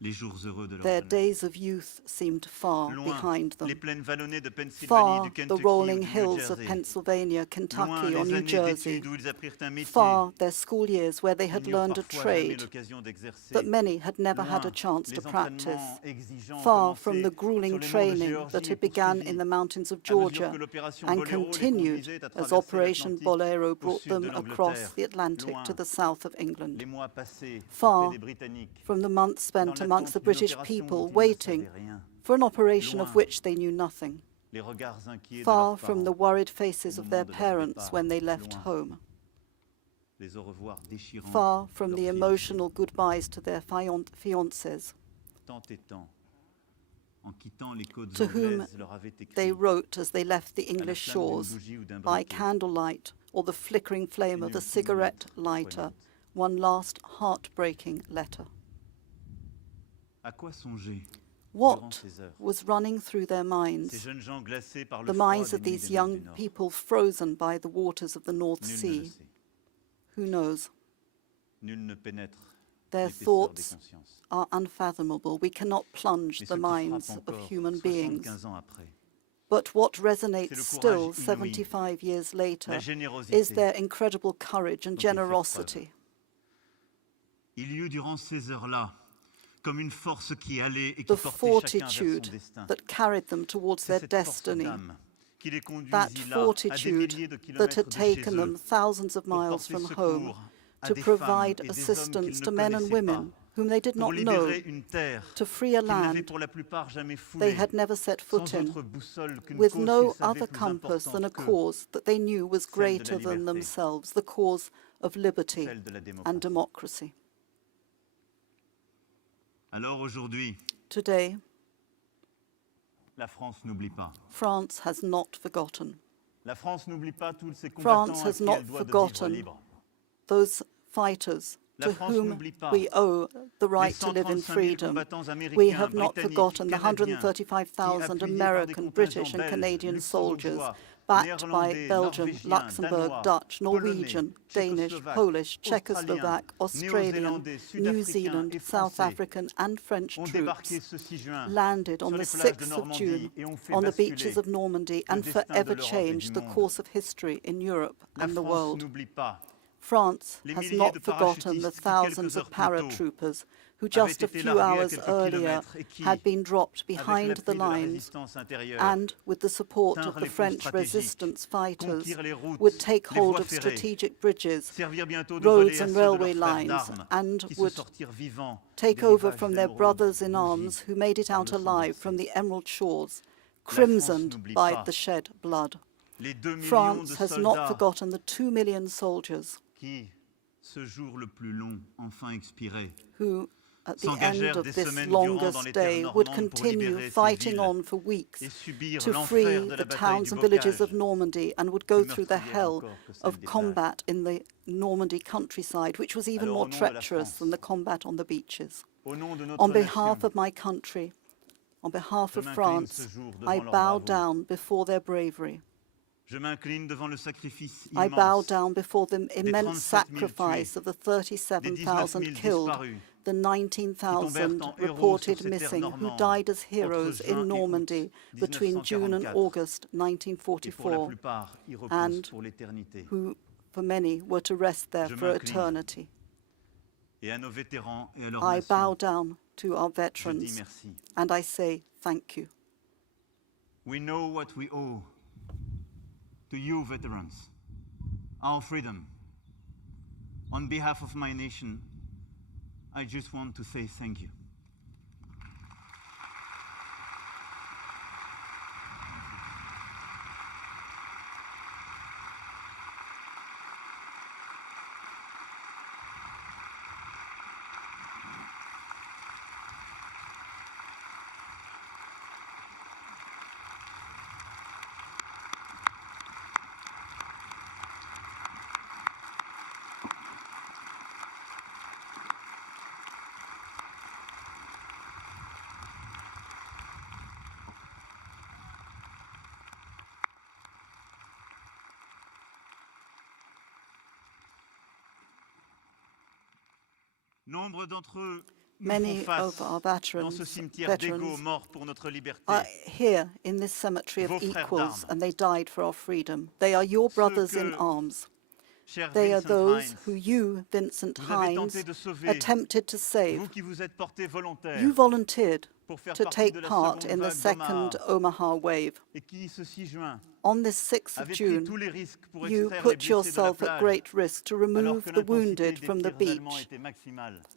les jours heureux de leur their jeunesse. days of youth seemed far Loin, behind them. les plaines vallonnées de Pennsylvanie, Far du the Kentucky rolling ou du New hills of Jersey. Pennsylvania, Loin, Kentucky, or les New années Jersey. d'études où ils apprirent un métier Far their school years where they had qu'ils n'eurent learned a parfois jamais trade l'occasion d'exercer. that many had never had a Loin, chance to les practice. entraînements exigeants Far commencés from the grueling sur les monts de training Géorgie that et had begun poursuivis in the mountains of à mesure Georgia que l'opération and Bolero les continued conduisait à as traverser Operation l'Atlantique Bolero au brought sud them de across l'Angleterre. the Atlantic Loin, to the south of England. les mois passés Far auprès des Britanniques, from the months dans spent amongst the l'attente d'une British opération people dont ils ne waiting savaient rien. for an operation of Loin, which they knew nothing. les regards inquiets de Far leurs from the parents, worried faces au of their moment de leur parents départ. when they left Loin, home. les au revoir déchirants Far from de the leurs emotional goodbyes to their fiancés, tant et tant, en quittant les côtes to whom anglaises, leur avaient écrit they wrote as they left the à la English flamme d'une shores bougie ou d'un by briquet, candlelight or the flickering flame of une the ultime cigarette lettre lighter, poignante. one last heartbreaking letter. À quoi songer durant What ces heures? was running through their Ces minds, jeunes gens glacés par le the froid minds des of nuits these des mers du young Nord. people frozen by the waters of the North Nul ne le Sea? sait. Who knows? Nul ne pénètre Their l'épaisseur des thoughts consciences. are unfathomable. We cannot plunge Mais the ce qui frappe minds of encore, human beings. 75 ans après, But what C'est resonates le still, courage inouï, 75 years later, la is générosité their incredible courage and dont ils firent generosity. Il y eut durant ces heures-là comme une force qui allait et qui The portait chacun vers son fortitude destin. that carried them towards C'est their cette force destiny, d'âme qui les that conduisit là, à des fortitude milliers de that kilomètres had de chez taken eux, them thousands of pour miles porter from secours home à to des femmes provide et des hommes assistance qu'ils to ne men and connaissaient women pas, whom they did pour not know, libérer une terre to free a qu'ils n'avaient land pour la plupart jamais they foulée, had never set foot sans in, autre boussole qu'une with cause no qu'ils savaient other plus compass than a importante qu'eux, cause that they knew was celle de la greater than liberté, themselves, the cause of liberty celle de la and démocratie. democracy. Alors aujourd'hui, Today, la France n'oublie pas. France has not forgotten. La France n'oublie pas tous ces France combattants à has qui not elle doit de vivre forgotten libre. those fighters La to France whom n'oublie pas we owe the les right to live in 135 000 freedom. combattants We américains, have not britanniques, forgotten the canadiens, qui, 135,000 appuyés par des American, contingents British and belges, Canadian soldiers luxembourgeois, backed by Belgium, Luxembourg, Dutch, Norwegian, Danish, Polish, Czechoslovak, Australian, New Zealand, South African and French troops, landed on the 6th of June on the beaches of Normandy and forever changed the course of history in Europe and the world. France has not forgotten the thousands of paratroopers who just a few hours earlier had been dropped behind the lines and, with the support of the French resistance fighters, would take hold of strategic bridges, roads and railway lines, and would take over from their brothers in arms who made it out alive from the emerald shores, crimsoned by the shed blood. France has not forgotten the 2 million soldiers who, at the end of this longest day, would continue fighting on for weeks to free the towns and villages of Normandy and would go through the hell of combat in the Normandy countryside, which was even more treacherous than the combat on the beaches. On behalf of my country, on behalf of France, I bow down before their bravery. I bow down before the immense sacrifice of the 37,000 killed, the 19,000 reported missing who died as heroes in Normandy between June and August 1944, and who, for many, were to rest there for eternity. I bow down to our veterans, and I say thank you. We know what we owe to you, veterans, our freedom. On behalf of my nation, I just want to say thank you. Many of our veterans are here in this cemetery of equals, and they died for our freedom. They are your brothers in arms. They are those who you, Vincent Hines, attempted to save. You volunteered to take part in the second Omaha wave. On this 6th of June, you put yourself at great risk to remove the wounded from the beach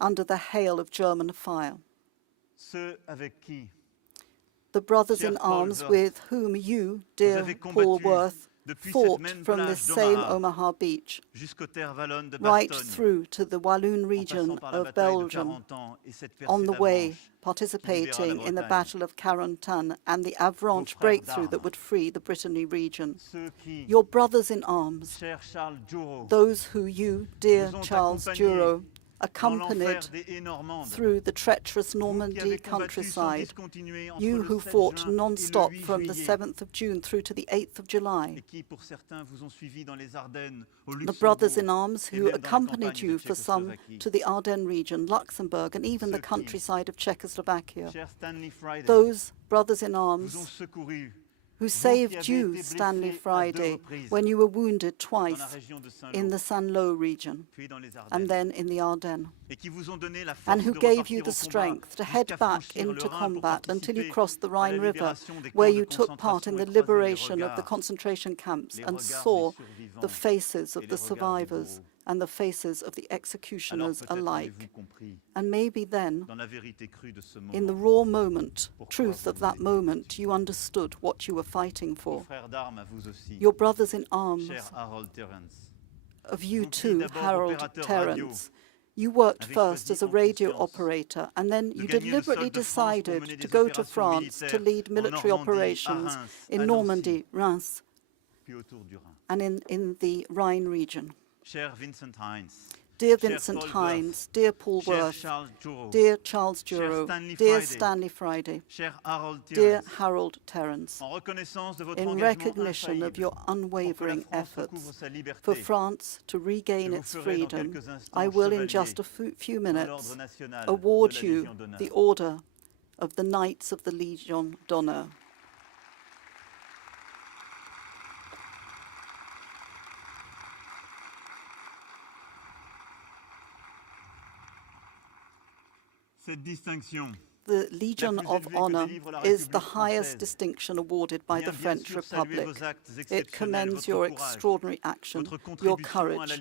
under the hail of German fire. The brothers in arms with whom you, dear Paul Worth, fought from this same Omaha beach, right through to the Walloon region of Belgium, on the way participating in the Battle of Carentan and the Avranches breakthrough that would free the Brittany region. Your brothers in arms, those who you, dear Charles Duro, accompanied through the treacherous Normandy countryside, you who fought non-stop from the 7th of June through to the 8th of July, the brothers in arms who accompanied you for some to the Ardennes region, Luxembourg, and even the countryside of Czechoslovakia, those brothers in arms who saved you, Stanley Friday, when you were wounded twice in the Saint-Lô region and then in the Ardennes, and who gave you the strength to head back into combat until you crossed the Rhine River, where you took part in the liberation of the concentration camps and saw the faces of the survivors and the faces of the executioners alike. And maybe then, in the raw truth of that moment, you understood what you were fighting for. Your brothers in arms, of you too, Harold Terrence. You worked first as a radio operator, and then you deliberately decided to go to France to lead military operations in Normandy, Reims, and in the Rhine region. Dear Vincent Hines, dear Paul Worth, dear Charles Duro, dear Stanley Friday, dear Harold Terrence, in recognition of your unwavering efforts for France to regain its freedom, I will in just a few minutes award you the Order of the Knights of the Legion d'Honneur. The Legion of Honor is the highest distinction awarded by the French Republic. It commends your extraordinary action, your courage,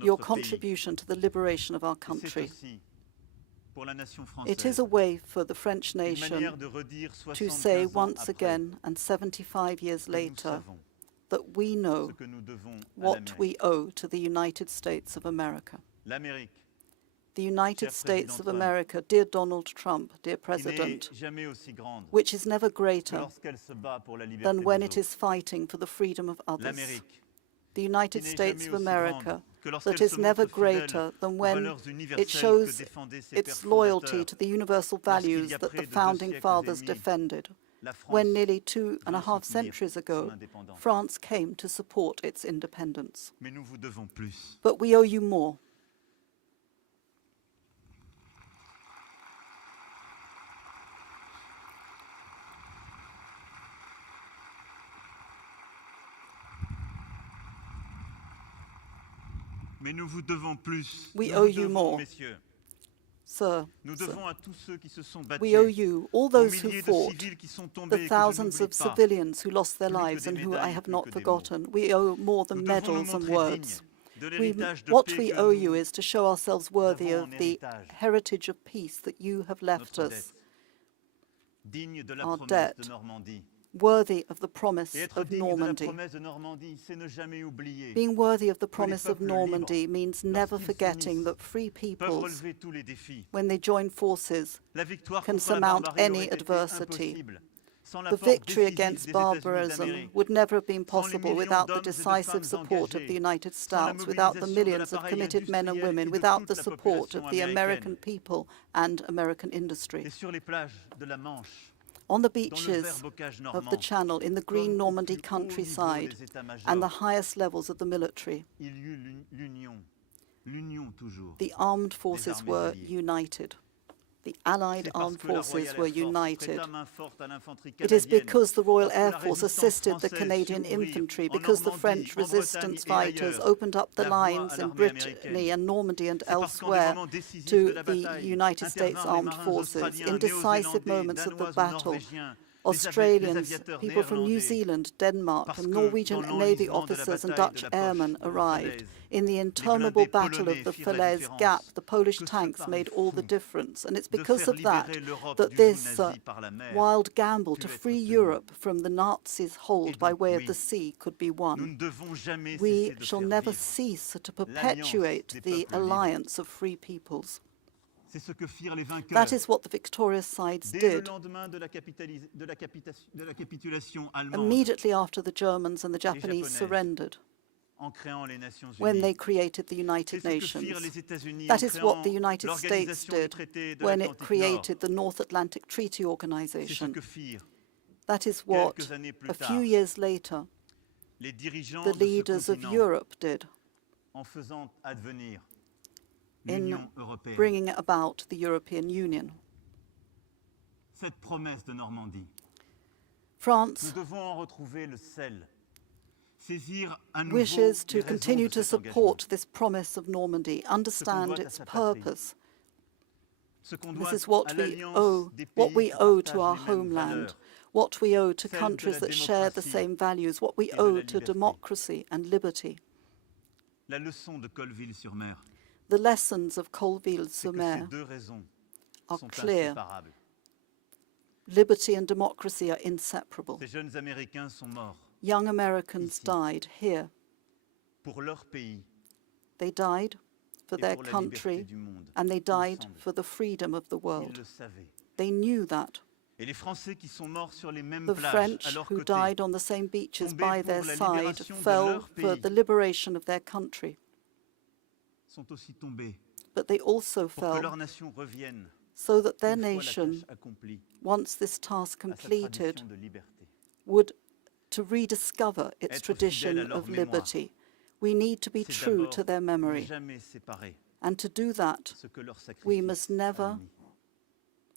your contribution to the liberation of our country. It is a way for the French nation to say once again, and 75 years later, that we know what we owe to the United States of America. The United States of America, dear Donald Trump, dear President, which is never greater than when it is fighting for the freedom of others. The United States of America, that is never greater than when it shows its loyalty to the universal values that the Founding Fathers defended, when nearly 2.5 centuries ago, France came to support its independence. But we owe you more. We owe you more, sir. We owe you, all those who fought, the thousands of civilians who lost their lives and who I have not forgotten. We owe more than medals and words. What we owe you is to show ourselves worthy of the heritage of peace that you have left us, our debt, worthy of the promise of Normandy. Being worthy of the promise of Normandy means never forgetting that free peoples, when they join forces, can surmount any adversity. The victory against barbarism would never have been possible without the decisive support of the United States, without the millions of committed men and women, without the support of the American people and American industry. On the beaches of the Channel, in the green Normandy countryside, and the highest levels of the military, the armed forces were united. The Allied armed forces were united. It is because the Royal Air Force assisted the Canadian infantry, because the French resistance fighters opened up the lines in Brittany and Normandy and elsewhere to the United States armed forces. In decisive moments of the battle, Australians, people from New Zealand, Denmark, and Norwegian Navy officers and Dutch airmen arrived. In the interminable battle of the Falaise Gap, the Polish tanks made all the difference. And it's because of that that this wild gamble to free Europe from the Nazis' hold by way of the sea could be won. We shall never cease to perpetuate the alliance of free peoples. That is what the victorious sides did. Immediately after the Germans and the Japanese surrendered, when they created the United Nations. That is what the United States did when it created the North Atlantic Treaty Organization. That is what, a few years later, the leaders of Europe did in bringing about the European Union. France wishes to continue to support this promise of Normandy, understand its purpose. This is what we owe to our homeland, what we owe to countries that share the same values, what we owe to democracy and liberty. The lessons of Colville-sur-Mer are clear. Liberty and democracy are inseparable. Young Americans died here. They died for their country, and they died for the freedom of the world. They knew that. The French, who died on the same beaches by their side, fell for the liberation of their country. sont aussi tombés but they also pour que fell leur nation revienne, so that their une fois la nation, tâche accomplie, once this task à sa completed, tradition de liberté. would to rediscover its Être fidèle à tradition leur of mémoire, liberty. We need to be c'est true d'abord to their ne memory. jamais séparer And to do that, ce que leur we sacrifice must a never uni.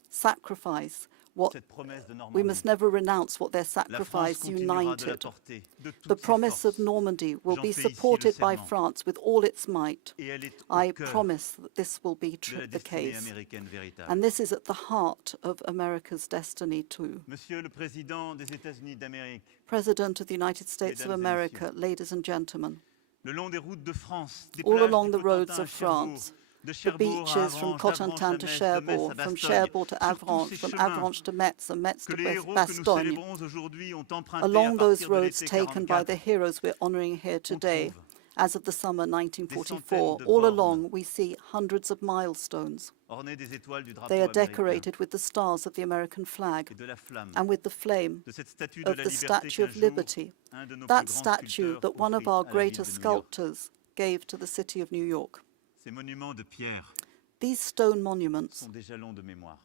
sacrifice what Cette promesse de we Normandie, must never renounce what their la France sacrifice continuera de la united. porter de The toutes ses promise of forces. Normandy will J'en be fais ici le supported by serment. France with all its might. Et elle est au I cœur promise that this will be de la the destinée case. américaine véritable. And this is at the heart of America's destiny too. Monsieur le Président des États-Unis d'Amérique, President of the United States of Mesdames et America, ladies and gentlemen, le long des routes de France, des all plages along du the roads Cotentin à of Cherbourg, France, de the Cherbourg à beaches from Avranches, Cotentin to d'Avranches à Metz, de Metz Cherbourg, à from Bastogne, Cherbourg to sur tous Avranches, ces from chemins Avranches to Metz, and Metz que to les héros que nous Bastogne. célébrons aujourd'hui ont empruntés à Along those partir de roads l'été taken by the 44, heroes we're honouring here today, trouve as of the summer des 1944, centaines de all bornes along we see hundreds of milestones. ornés des étoiles du drapeau They are américain decorated with the stars of the American flag et de la flamme and with the flame de cette statue de of la the liberté Statue qu'un of jour Liberty, un de nos plus that grands statue sculpteurs that one of offrit our à la ville greatest de New York. sculptors gave to the city of New York. Ces monuments de pierre These stone monuments sont des jalons de mémoire,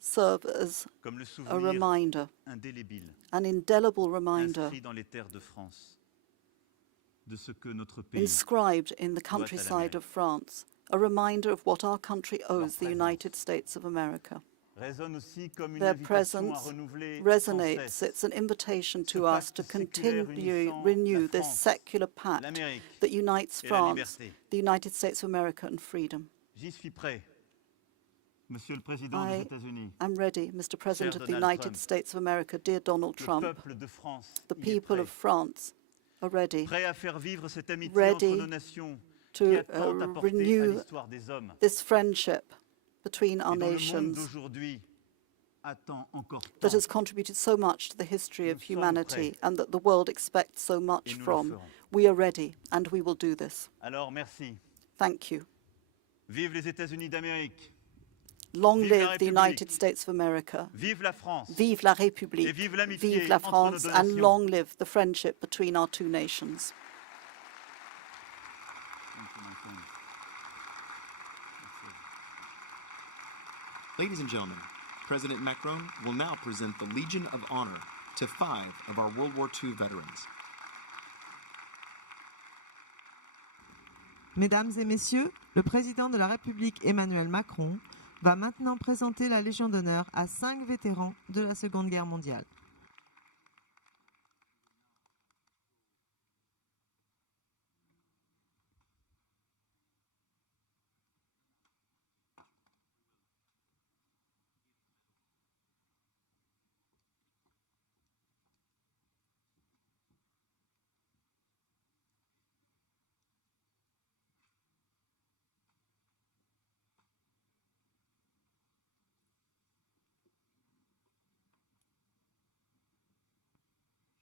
serve as comme le a souvenir reminder, indélébile an indelible reminder inscrit dans les terres de France de ce que notre pays inscribed in the doit à countryside l'Amérique. of France, a reminder of what our country owes the présence United States of America. résonne aussi comme une Their invitation à presence renouveler sans resonates. cesse It's an invitation ce to us to pacte séculaire continue, unissant renew la this France, secular pact l'Amérique that unites et la France, liberté. the United States of America, and freedom. J'y suis prêt, Monsieur le Président des I États-Unis. am ready, Mr. President Cher of the Donald United Trump. States of America, dear Donald Le Trump. peuple de France The y est people prêt, of France are ready prêt à faire vivre cette amitié Ready entre nos nations to, qui a tant apporté à renew l'histoire des hommes. this friendship between our Et dont le monde nations d'aujourd'hui attend encore that tant. has contributed so much to the history of Nous sommes humanity prêts. and that the world expects so much Et nous le from. ferons. We are ready and we will do this. Alors merci. Thank you. Vive les États-Unis d'Amérique. Long Vive la live the République. United States of America. Vive la France. Vive la République. Et vive l'amitié Vive la entre France nos deux and nations. long live the friendship between our two nations. Ladies and gentlemen, President Macron will now present the Legion of Honor to 5 of our World War II veterans. Mesdames et messieurs, le président de la République Emmanuel Macron va maintenant présenter la Légion d'honneur à 5 vétérans de la Seconde Guerre mondiale.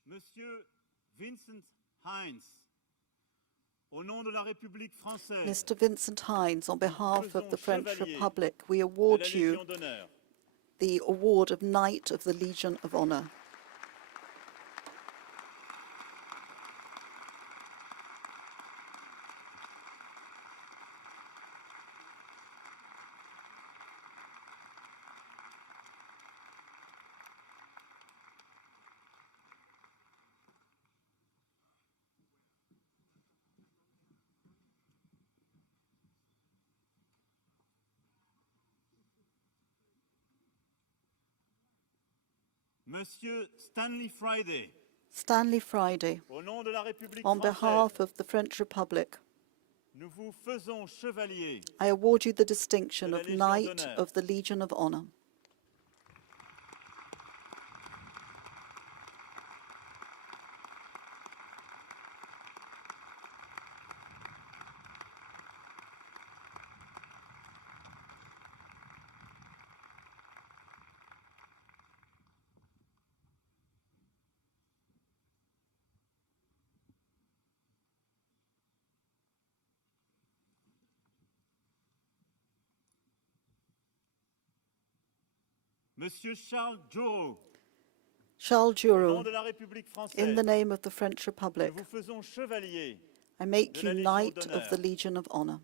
Monsieur Vincent Heinz, au nom de la République française, Mr. Vincent Hines, on behalf of the French Chevalier Republic, we de award la you Légion d'honneur. the award of Knight of the Legion of Honor. Monsieur Stanley Friday, Stanley Friday, au nom de la République on française, behalf of the French Republic, nous vous faisons chevalier I award you the distinction de la of Légion Knight d'honneur. of the Legion of Honor. Monsieur Charles Jourot, Charles au nom Juro, de la République française, in the name of the French Republic, nous vous faisons chevalier I make de you la Légion Knight of d'honneur. the Legion of Honor.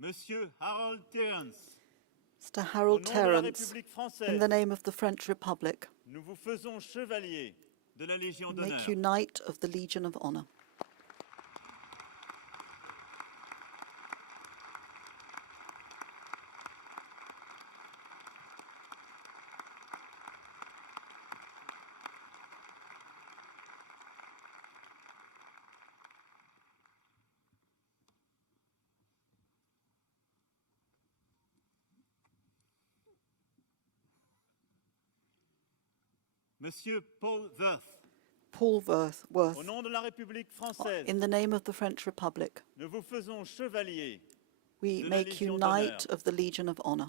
Monsieur Harold Terence, Mr. Harold Au nom de la Terence, République in française, the name of the French Republic, nous vous faisons chevalier de la Légion I d'honneur. make you Knight of the Legion of Honor. Monsieur Paul Worth, Paul Worth, au nom de la République française, in the name of the French Republic, nous vous faisons chevalier we de la make you Légion Knight d'honneur. of the Legion of Honor.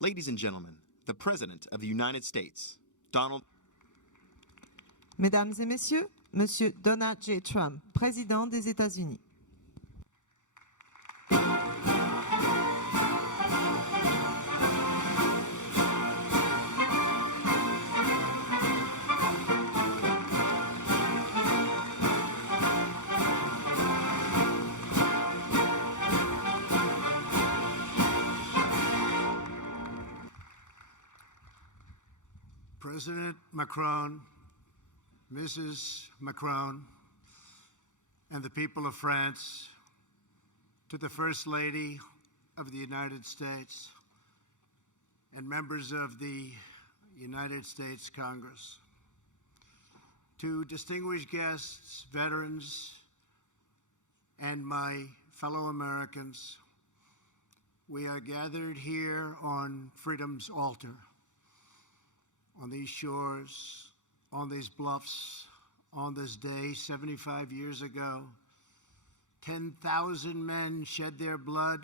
Ladies and gentlemen, the President of the United States, Donald. Mesdames et messieurs, Monsieur Donald J. Trump, président des États-Unis. President Macron, Mrs. Macron, and the people of France, to the First Lady of the United States and members of the United States Congress, to distinguished guests, veterans, and my fellow Americans, we are gathered here on freedom's altar, on these shores, on these bluffs, on this day 75 years ago. 10,000 men shed their blood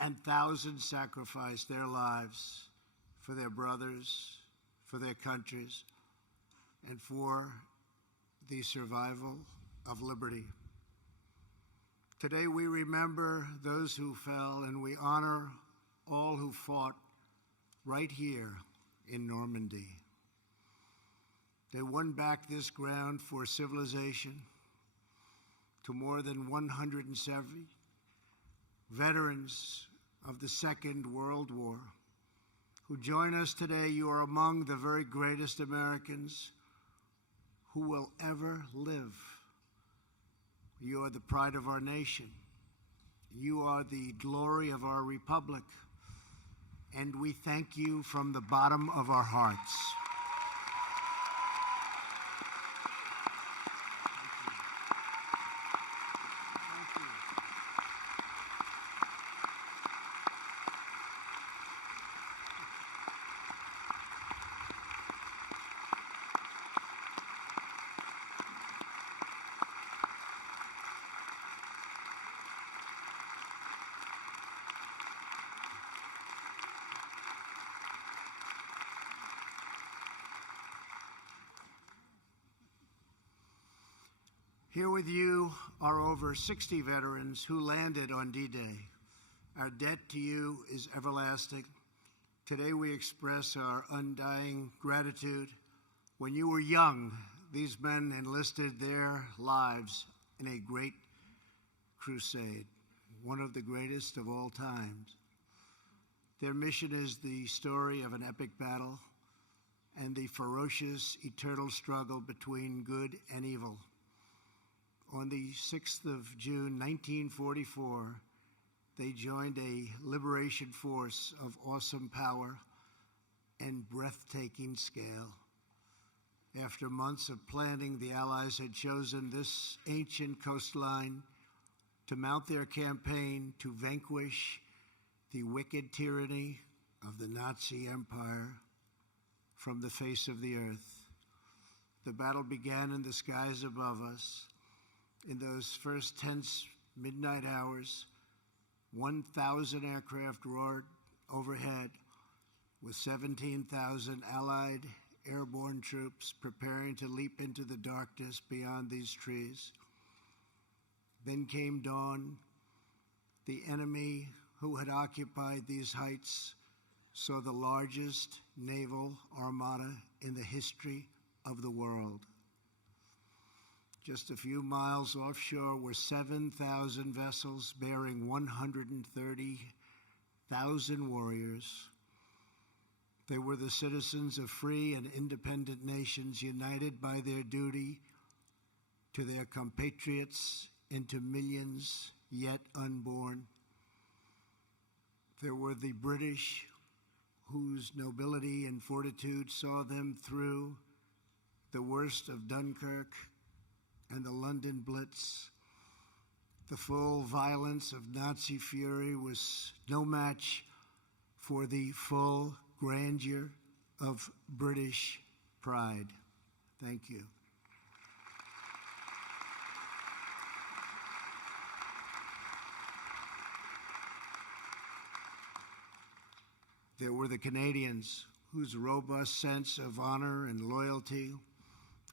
and thousands sacrificed their lives for their brothers, for their countries, and for the survival of liberty. Today we remember those who fell and we honor all who fought right here in Normandy. They won back this ground for civilization to more than 170 veterans of the Second World War who join us today. You are among the very greatest Americans who will ever live. You are the pride of our nation. You are the glory of our republic. And we thank you from the bottom of our hearts. Here with you are over 60 veterans who landed on D-Day Our debt to you is everlasting. Today we express our undying gratitude. When you were young, these men enlisted their lives in a great crusade, one of the greatest of all times. Their mission is the story of an epic battle and the ferocious eternal struggle between good and evil. On the 6th of June, 1944, they joined a liberation force of awesome power and breathtaking scale. After months of planning, the Allies had chosen this ancient coastline to mount their campaign to vanquish the wicked tyranny of the Nazi Empire from the face of the earth. The battle began in the skies above us. In those first tense midnight hours, 1,000 aircraft roared overhead with 17,000 Allied airborne troops preparing to leap into the darkness beyond these trees. Then came dawn. The enemy who had occupied these heights saw the largest naval armada in the history of the world. Just a few miles offshore were 7,000 vessels bearing 130,000 warriors. They were the citizens of free and independent nations united by their duty to their compatriots and to millions yet unborn. There were the British, whose nobility and fortitude saw them through the worst of Dunkirk and the London Blitz. The full violence of Nazi fury was no match for the full grandeur of British pride. Thank you. There were the Canadians, whose robust sense of honor and loyalty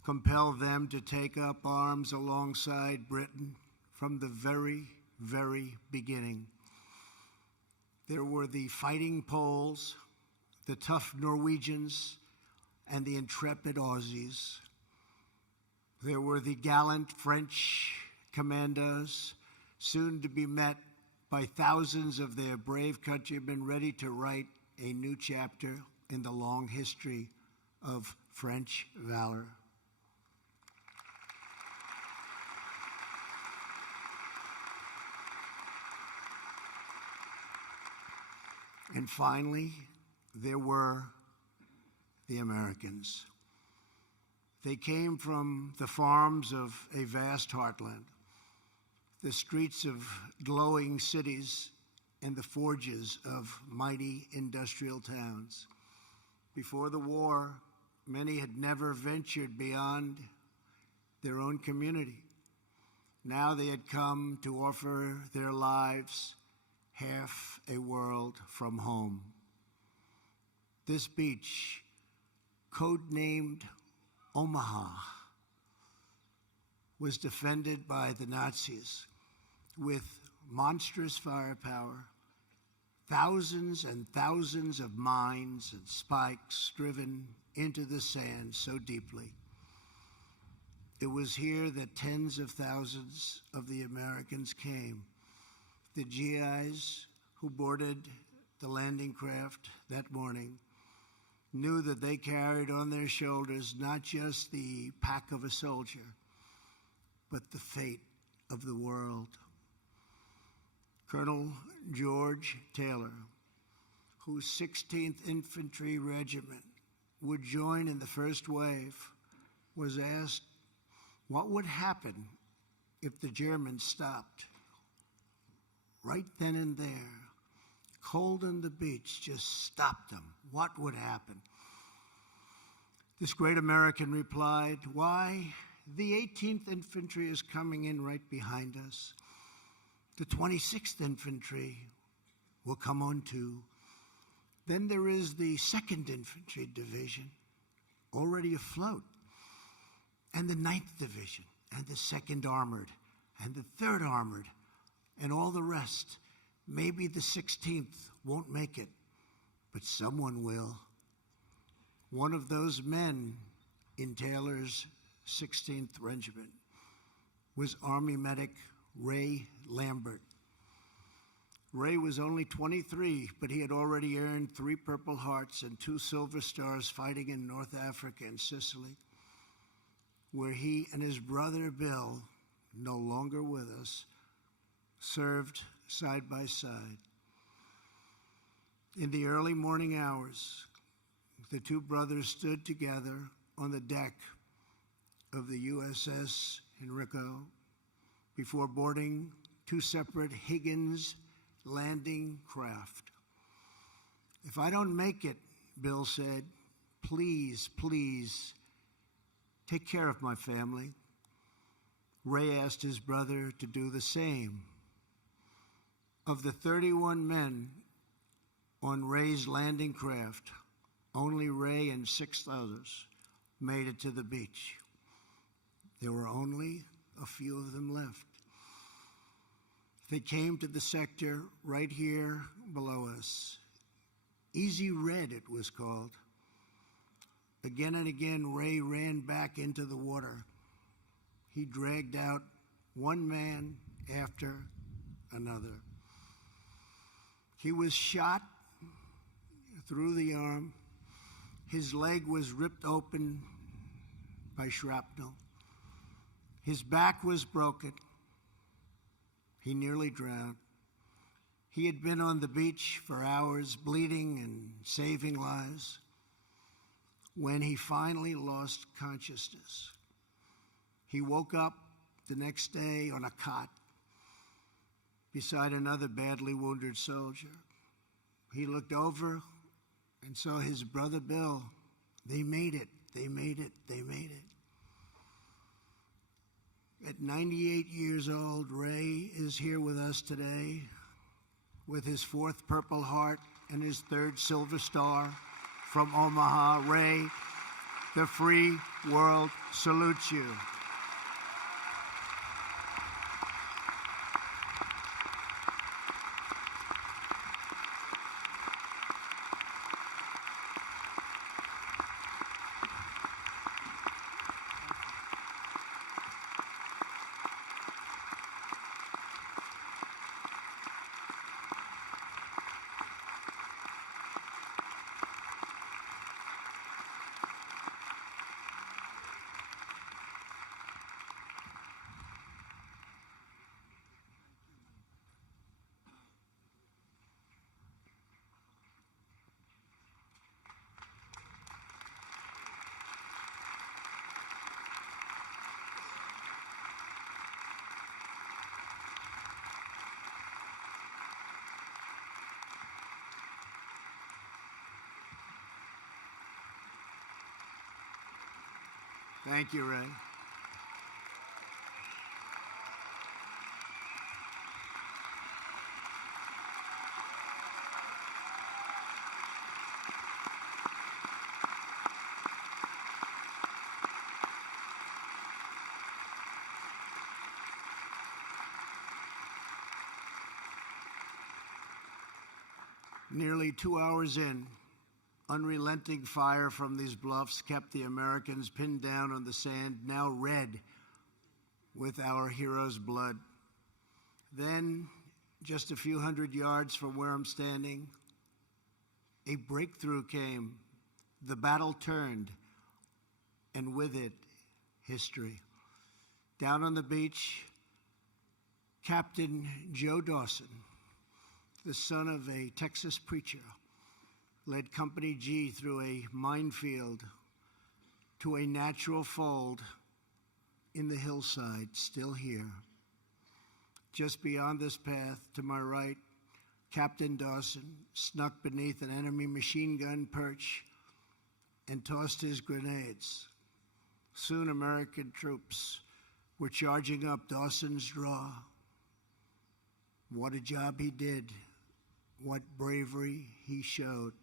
compelled them to take up arms alongside Britain from the very, very beginning. There were the fighting Poles, the tough Norwegians, and the intrepid Aussies. There were the gallant French commandos, soon to be met by thousands of their brave countrymen ready to write a new chapter in the long history of French valor. And finally, there were the Americans. They came from the farms of a vast heartland, the streets of glowing cities, and the forges of mighty industrial towns. Before the war, many had never ventured beyond their own community. Now they had come to offer their lives half a world from home. This beach, codenamed Omaha, was defended by the Nazis with monstrous firepower, thousands and thousands of mines and spikes driven into the sand so deeply. It was here that tens of thousands of the Americans came. The GIs who boarded the landing craft that morning knew that they carried on their shoulders not just the pack of a soldier, but the fate of the world. Colonel George Taylor, whose 16th Infantry Regiment would join in the first wave, was asked what would happen if the Germans stopped. Right then and there, cold on the beach, just stopped them. What would happen? This great American replied, "Why, the 18th Infantry is coming in right behind us. The 26th Infantry will come on too. Then there is the 2nd Infantry Division, already afloat, and the 9th Division, and the 2nd Armored, and the 3rd Armored, and all the rest. Maybe the 16th won't make it, but someone will. One of those men in Taylor's 16th Regiment was Army medic Ray Lambert. Ray was only 23, but he had already earned 3 Purple Hearts and 2 Silver Stars fighting in North Africa and Sicily, where he and his brother Bill, no longer with us, served side by side. In the early morning hours, the 2 brothers stood together on the deck of the USS Enrico before boarding 2 separate Higgins landing craft. "If I don't make it," Bill said, please take care of my family." Ray asked his brother to do the same. Of the 31 men on Ray's landing craft, only Ray and 6 others made it to the beach. There were only a few of them left. They came to the sector right here below us. Easy Red, it was called. Again and again, Ray ran back into the water. He dragged out one man after another. He was shot through the arm. His leg was ripped open by shrapnel. His back was broken. He nearly drowned. He had been on the beach for hours, bleeding and saving lives, when he finally lost consciousness. He woke up the next day on a cot beside another badly wounded soldier. He looked over and saw his brother Bill. They made it. They made it. They made it. At 98 years old, Ray is here with us today with his 4th Purple Heart and his 3rd Silver Star from Omaha. Ray, the free world salutes you. Thank you, Ray. Nearly 2 hours in, unrelenting fire from these bluffs kept the Americans pinned down on the sand, now red with our heroes' blood. Then, just a few hundred yards from where I'm standing, a breakthrough came. The battle turned, and with it, history. Down on the beach, Captain Joe Dawson, the son of a Texas preacher, led Company G through a minefield to a natural fold in the hillside, still here. Just beyond this path, to my right, Captain Dawson snuck beneath an enemy machine gun perch and tossed his grenades. Soon American troops were charging up Dawson's draw. What a job he did. What bravery he showed.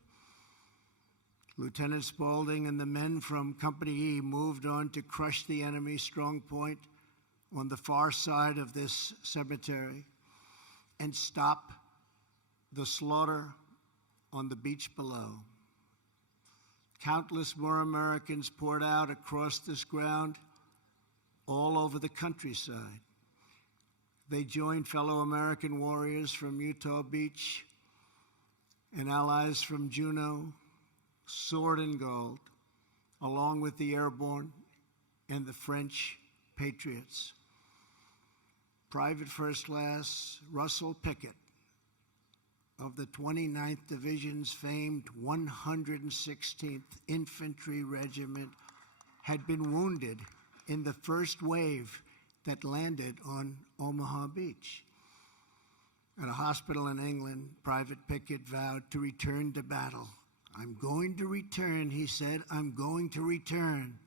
Lieutenant Spaulding and the men from Company E moved on to crush the enemy's strong point on the far side of this cemetery and stop the slaughter on the beach below. Countless more Americans poured out across this ground all over the countryside. They joined fellow American warriors from Utah Beach and allies from Juneau, sword and gold, along with the airborne and the French patriots. Private First Class Russell Pickett of the 29th Division's famed 116th Infantry Regiment had been wounded in the first wave that landed on Omaha Beach. At a hospital in England, Private Pickett vowed to return to battle. "I'm going to return," he said. "I'm going to return."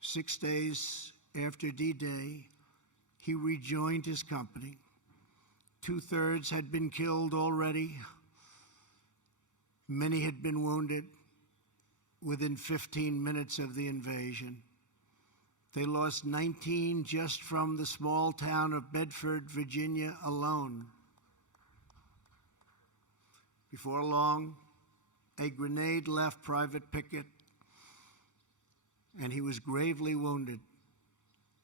6 days after D-Day, he rejoined his company. 2/3 had been killed already. Many had been wounded within 15 minutes of the invasion. They lost 19 just from the small town of Bedford, Virginia alone. Before long, a grenade left Private Pickett, and he was gravely wounded,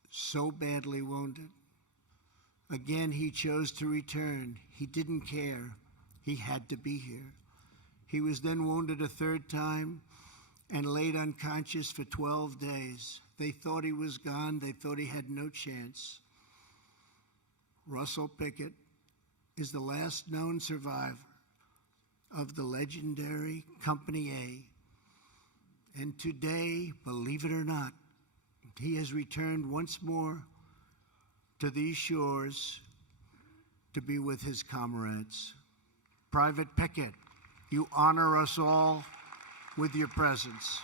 so badly wounded. Again, he chose to return. He didn't care. He had to be here. He was then wounded a third time and laid unconscious for 12 days. They thought he was gone. They thought he had no chance. Russell Pickett is the last known survivor of the legendary Company A. And today, believe it or not, he has returned once more to these shores to be with his comrades. Private Pickett, you honor us all with your presence.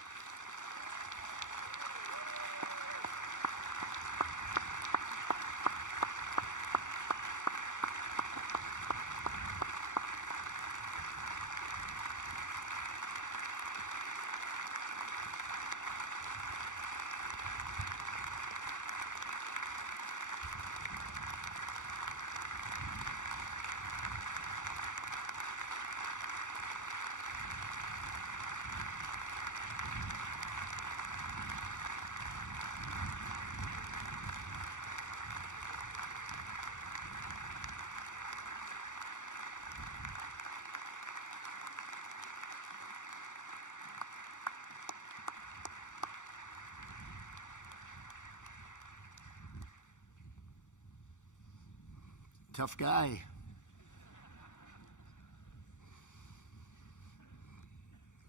Tough guy.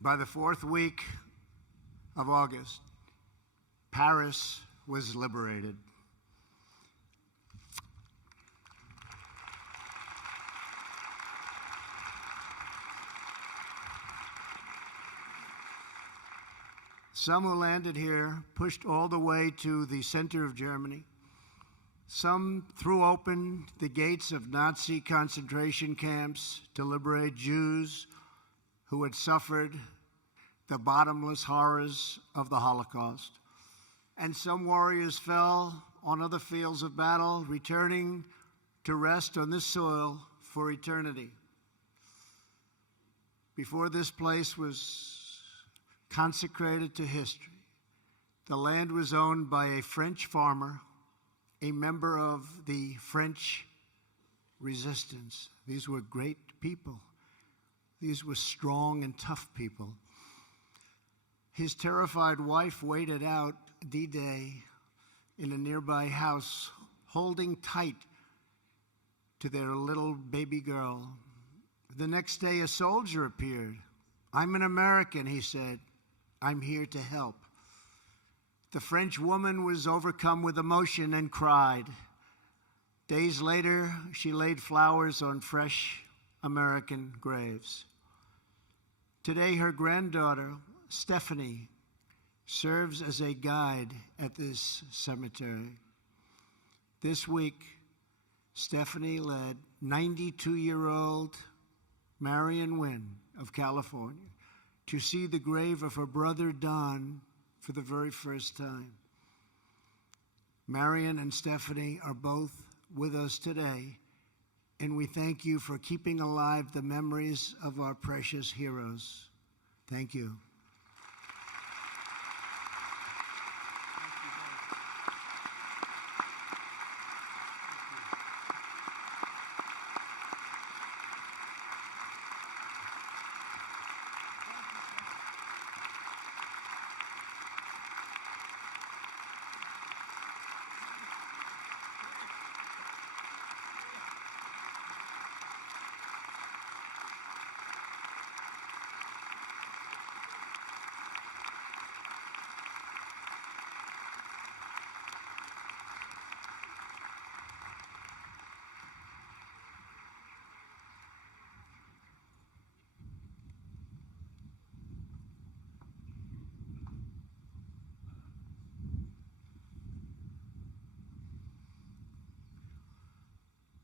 By the 4th week of August, Paris was liberated. Some who landed here pushed all the way to the center of Germany. Some threw open the gates of Nazi concentration camps to liberate Jews who had suffered the bottomless horrors of the Holocaust. And some warriors fell on other fields of battle, returning to rest on this soil for eternity. Before this place was consecrated to history, the land was owned by a French farmer, a member of the French resistance. These were great people. These were strong and tough people. His terrified wife waited out D-Day in a nearby house, holding tight to their little baby girl. The next day, a soldier appeared. "I'm an American," he said. "I'm here to help." The French woman was overcome with emotion and cried. Days later, she laid flowers on fresh American graves. Today, her granddaughter, Stephanie, serves as a guide at this cemetery. This week, Stephanie led 92-year-old Marion Wynn of California to see the grave of her brother Don for the very first time. Marion and Stephanie are both with us today and we thank you for keeping alive the memories of our precious heroes. Thank you.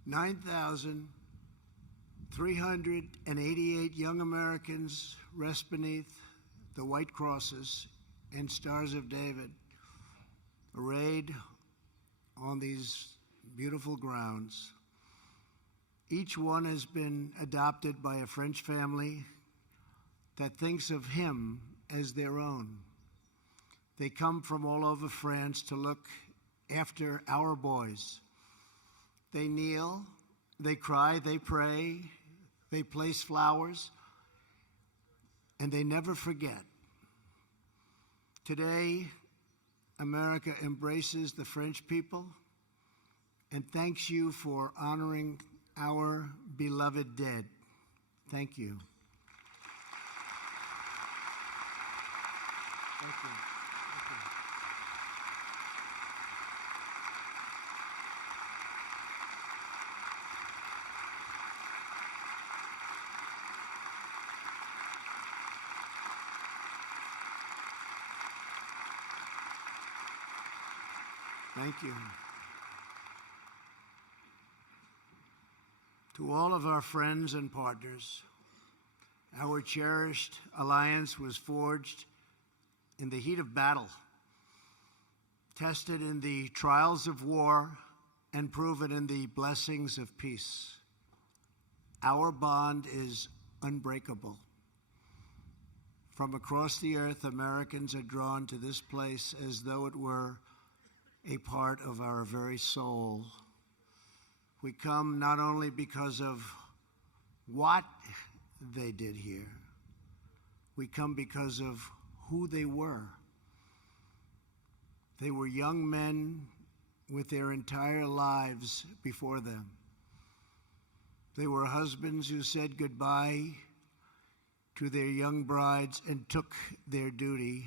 $9,388 young Americans rest beneath the white crosses and stars of David, arrayed on these beautiful grounds. Each one has been adopted by a French family that thinks of him as their own. They come from all over France to look after our boys. They kneel, they cry, they pray, they place flowers, and they never forget. Today, America embraces the French people and thanks you for honoring our beloved dead. Thank you. Thank you. Thank you. To all of our friends and partners, our cherished alliance was forged in the heat of battle, tested in the trials of war, and proven in the blessings of peace. Our bond is unbreakable. From across the earth, Americans are drawn to this place as though it were a part of our very soul. We come not only because of what they did here, we come because of who they were. They were young men with their entire lives before them. They were husbands who said goodbye to their young brides and took their duty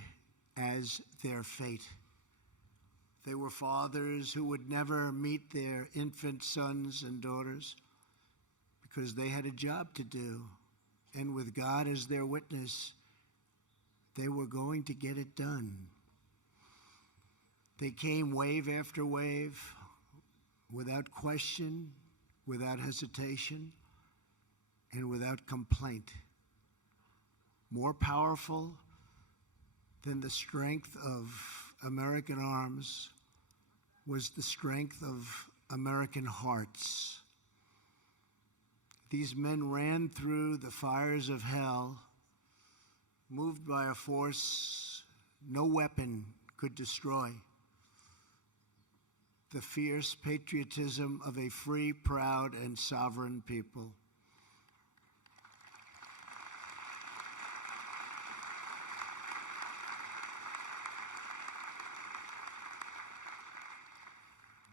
as their fate. They were fathers who would never meet their infant sons and daughters because they had a job to do. And with God as their witness, they were going to get it done. They came wave after wave, without question, without hesitation, and without complaint. More powerful than the strength of American arms was the strength of American hearts. These men ran through the fires of hell, moved by a force no weapon could destroy. The fierce patriotism of a free, proud, and sovereign people.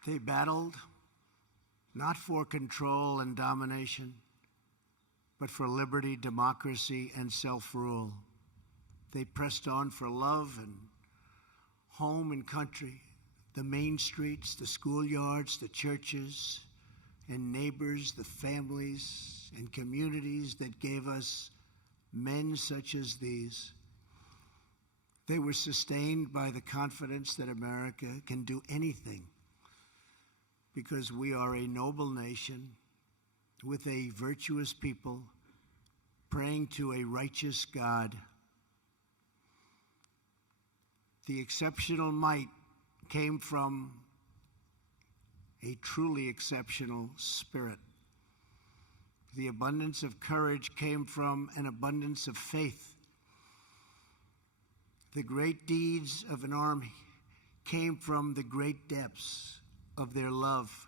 They battled not for control and domination, but for liberty, democracy, and self-rule. They pressed on for love and home and country, the main streets, the schoolyards, the churches, and neighbors, the families and communities that gave us men such as these. They were sustained by the confidence that America can do anything because we are a noble nation with a virtuous people praying to a righteous God. The exceptional might came from a truly exceptional spirit. The abundance of courage came from an abundance of faith. The great deeds of an army came from the great depths of their love.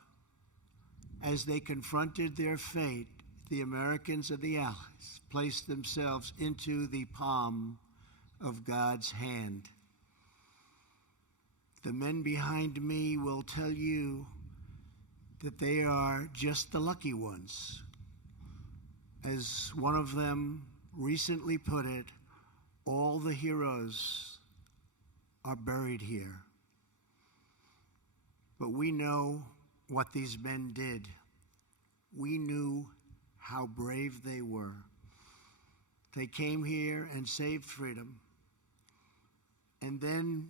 As they confronted their fate, the Americans and the Allies placed themselves into the palm of God's hand. The men behind me will tell you that they are just the lucky ones. As one of them recently put it, all the heroes are buried here. But we know what these men did. We knew how brave they were. They came here and saved freedom. And then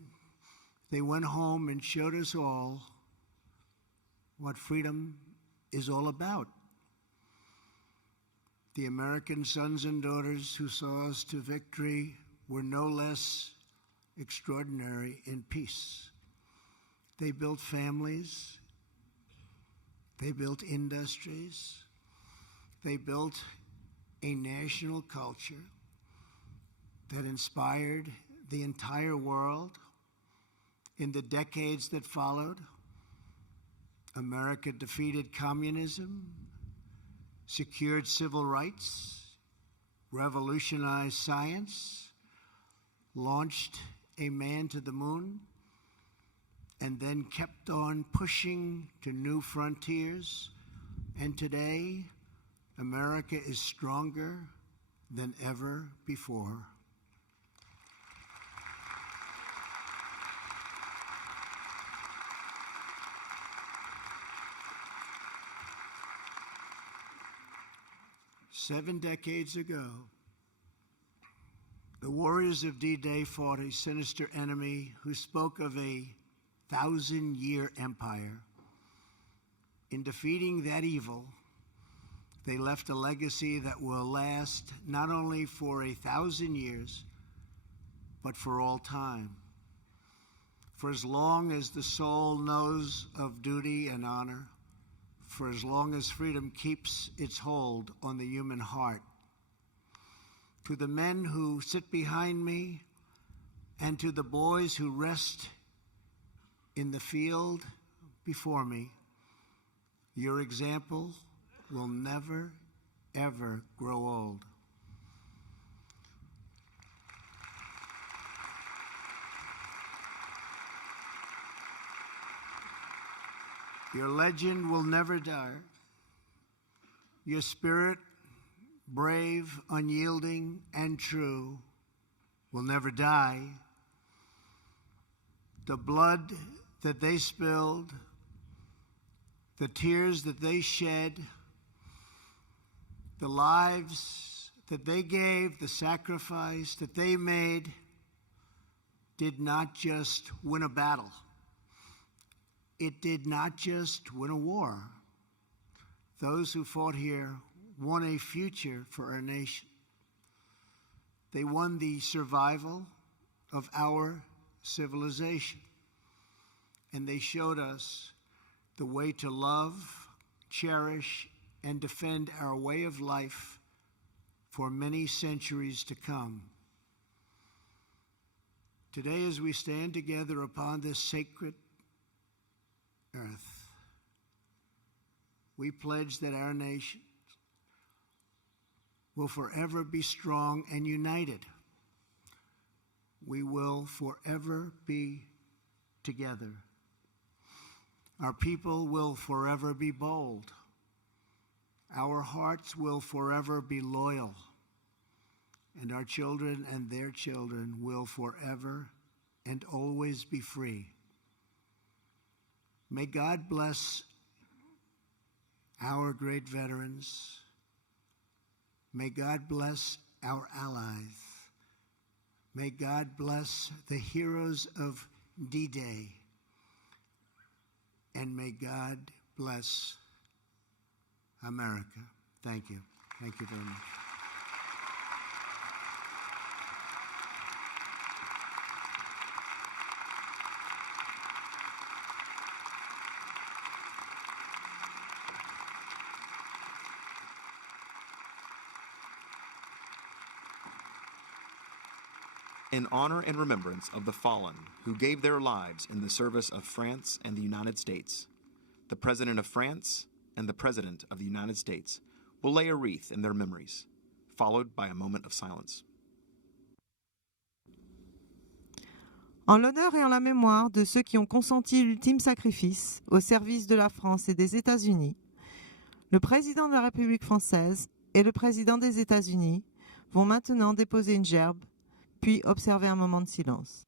they went home and showed us all what freedom is all about. The American sons and daughters who saw us to victory were no less extraordinary in peace. They built families, they built industries, they built a national culture that inspired the entire world. In the decades that followed, America defeated communism, secured civil rights, revolutionized science, launched a man to the moon, and then kept on pushing to new frontiers. And today, America is stronger than ever before. Seven decades ago, the warriors of D-Day fought a sinister enemy who spoke of a 1,000-year empire. In defeating that evil, they left a legacy that will last not only for 1,000 years, but for all time. For as long as the soul knows of duty and honor, for as long as freedom keeps its hold on the human heart. To the men who sit behind me and to the boys who rest in the field before me, your example will never, ever grow old. Your legend will never die. Your spirit, brave, unyielding, and true, will never die. The blood that they spilled, the tears that they shed, the lives that they gave, the sacrifice that they made, did not just win a battle. It did not just win a war. Those who fought here won a future for our nation. They won the survival of our civilization. And they showed us the way to love, cherish, and defend our way of life for many centuries to come. Today, as we stand together upon this sacred earth, we pledge that our nation will forever be strong and united. We will forever be together. Our people will forever be bold. Our hearts will forever be loyal. And our children and their children will forever and always be free. May God bless our great veterans. May God bless our allies. May God bless the heroes of D-Day. And may God bless America. Thank you. Thank you very much. in honor and remembrance of the fallen who gave their lives in the service of France and the United States, the President of France and the President of the United States will lay a wreath in their memories, followed by a moment of silence. En l'honneur et en la mémoire de ceux qui ont consenti l'ultime sacrifice au service de la France et des États-Unis, le président de la République française et le président des États-Unis vont maintenant déposer une gerbe, puis observer un moment de silence.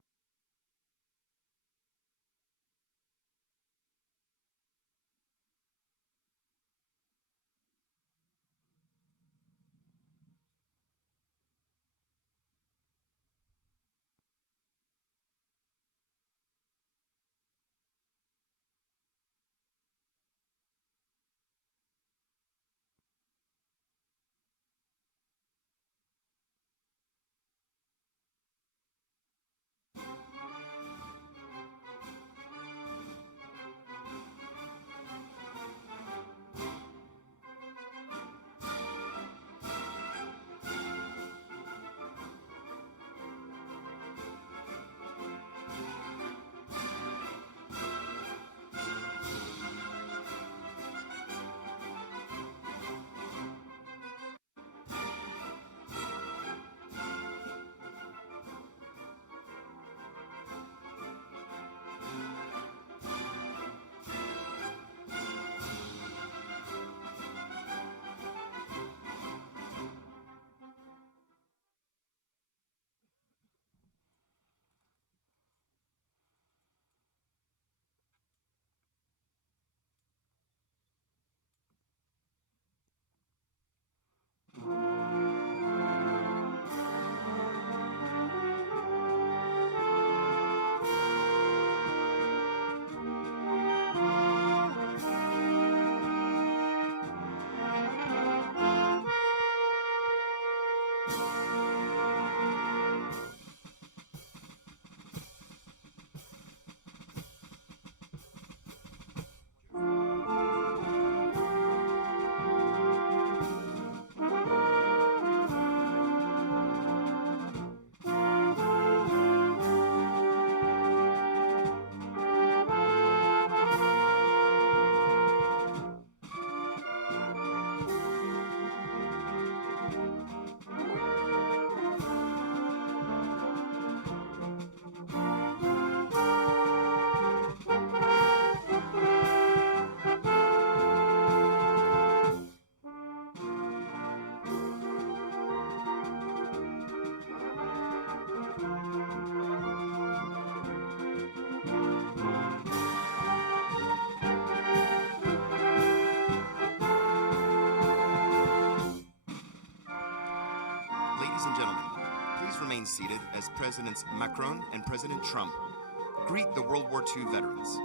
Ladies and gentlemen, please remain seated as Presidents Macron and President Trump greet the World War II veterans.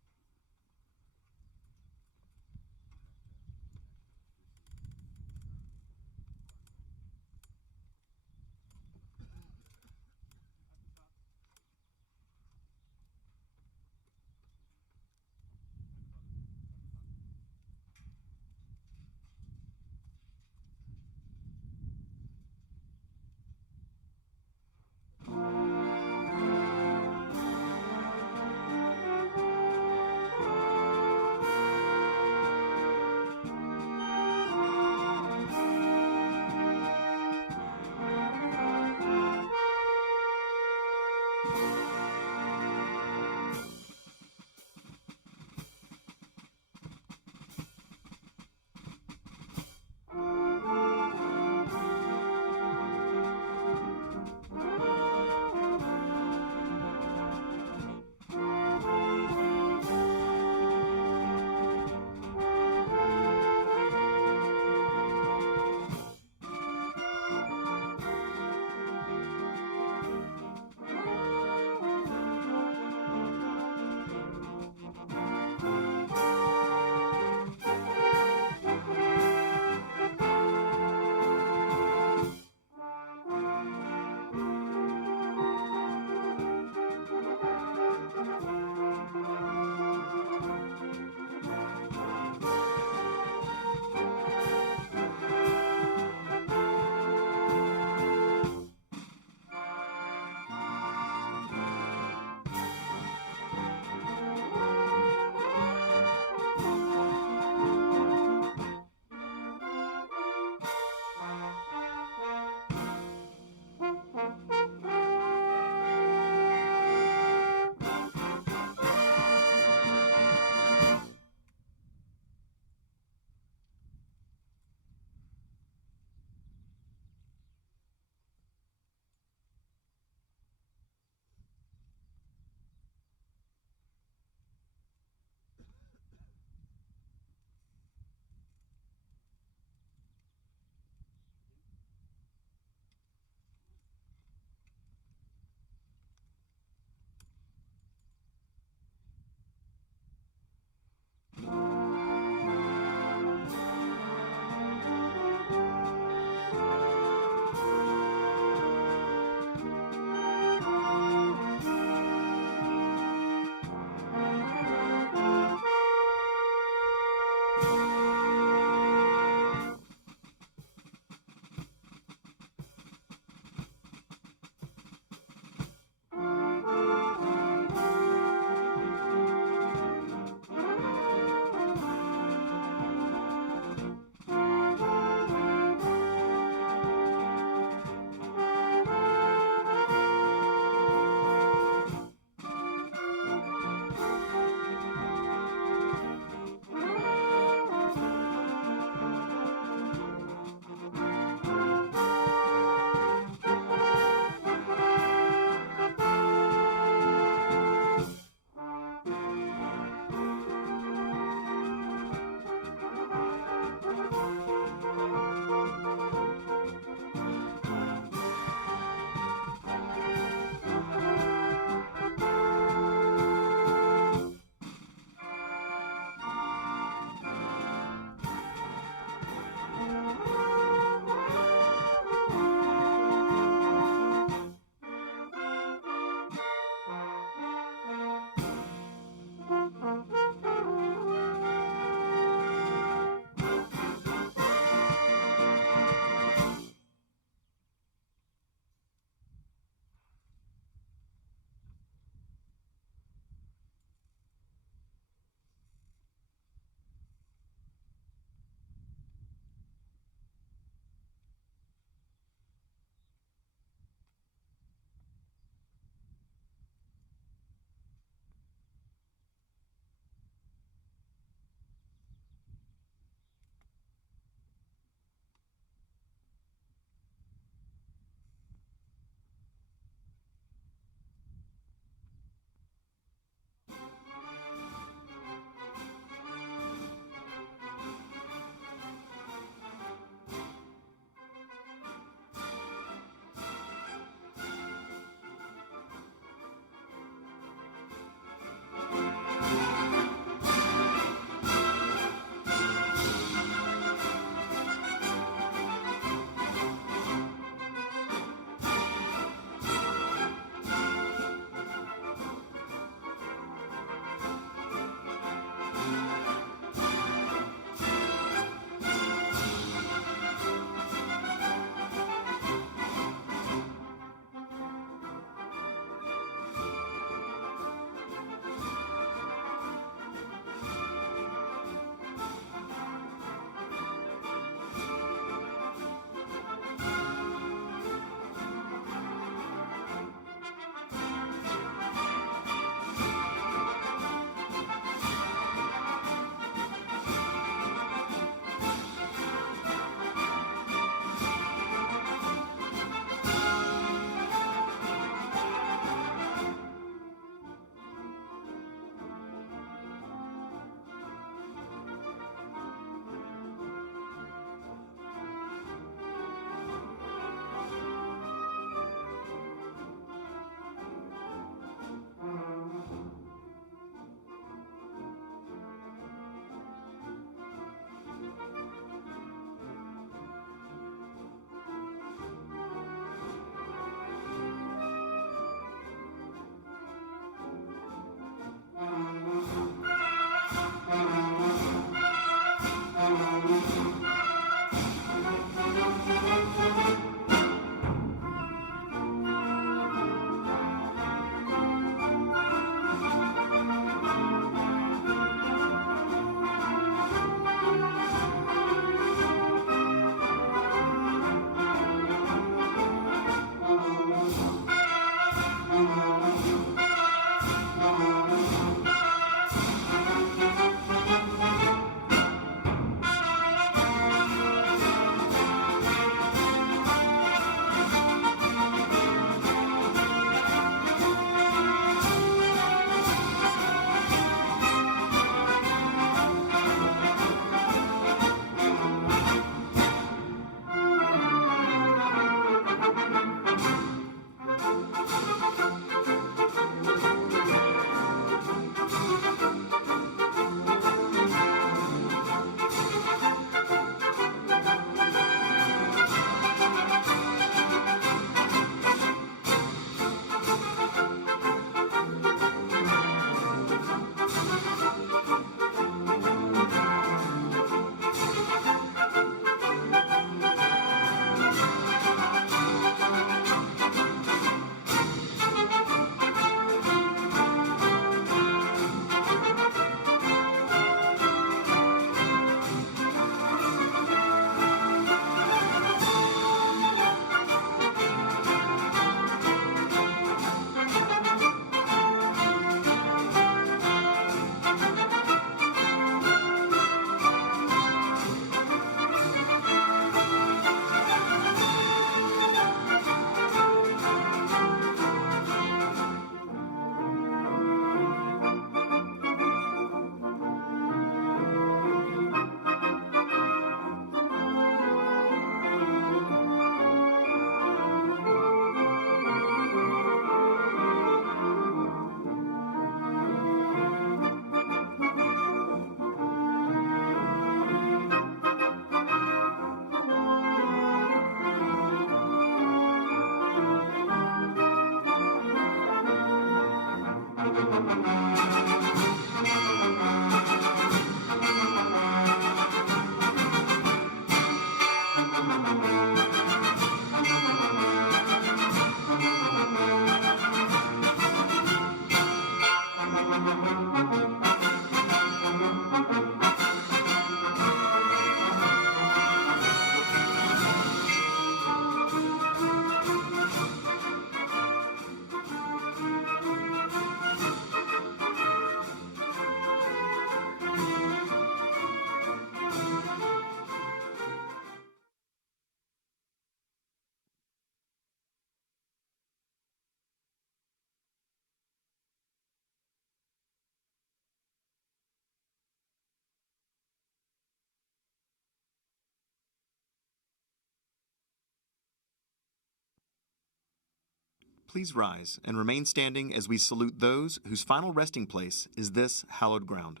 Please rise and remain standing as we salute those whose final resting place is this hallowed ground.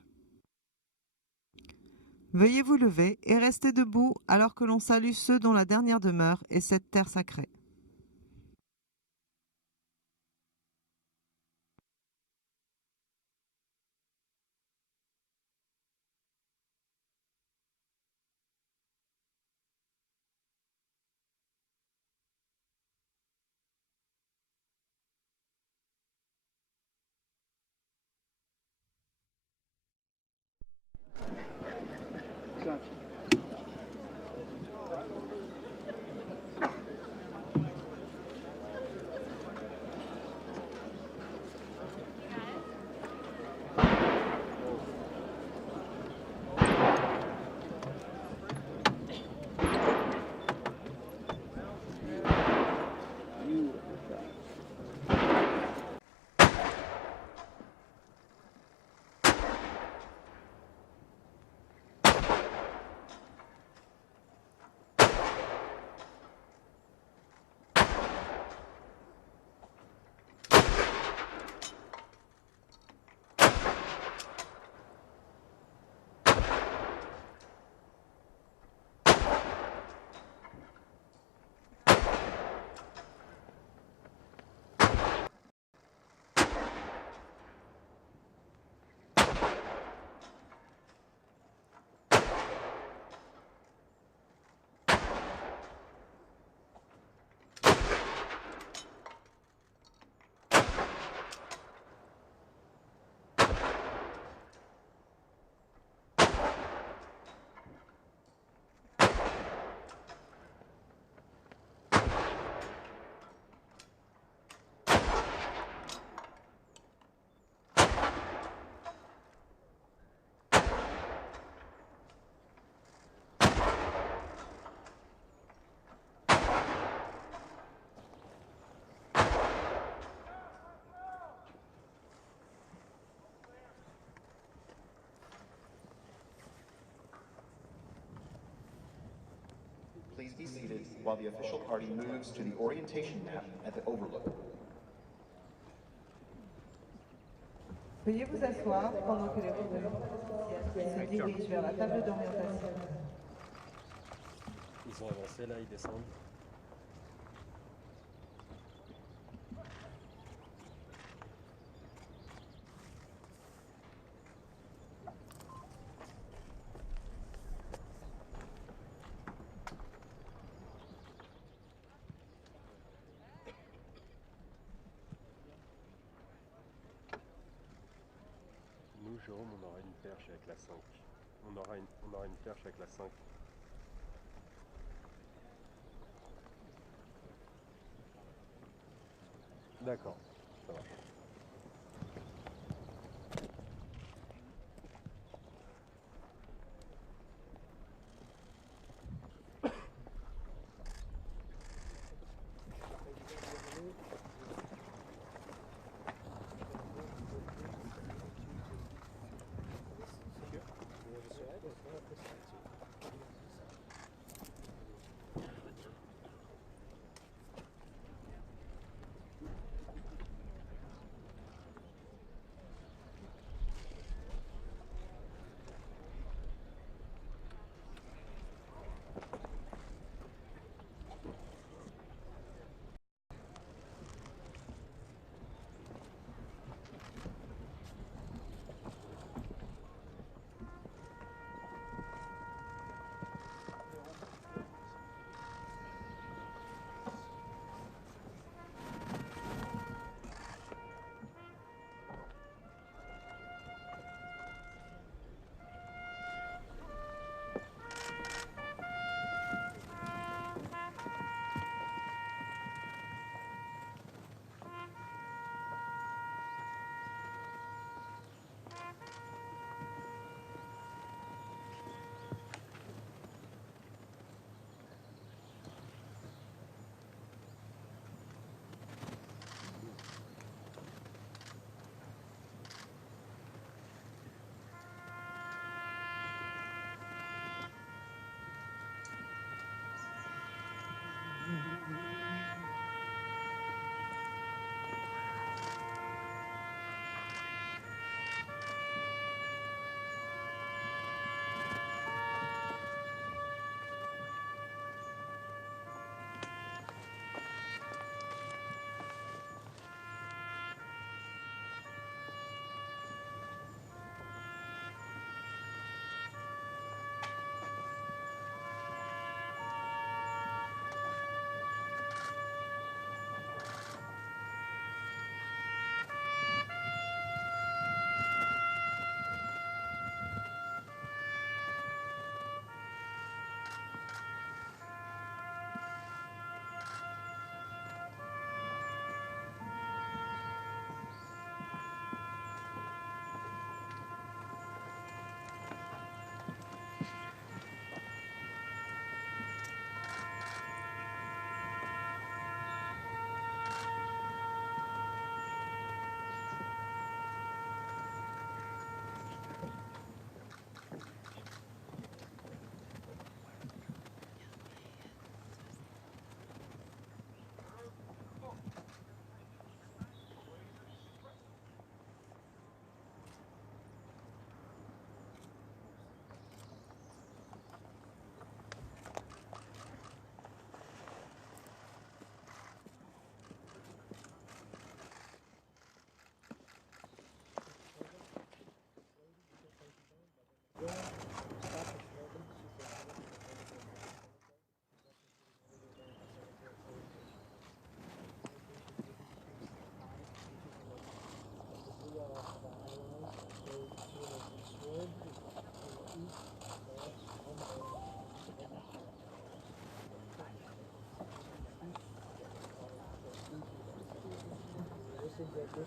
Veuillez vous lever et rester debout alors que l'on salue ceux dont la dernière demeure est cette terre sacrée. Please be seated while the official party moves to the orientation map at the overlook. Veuillez vous asseoir pendant que les revenants se dirigent vers la table d'orientation. Ils ont avancé là, ils descendent. Nous, Jérôme, on aura une perche avec la 5. On aura une perche avec la 5. D'accord, ça marche. Just this?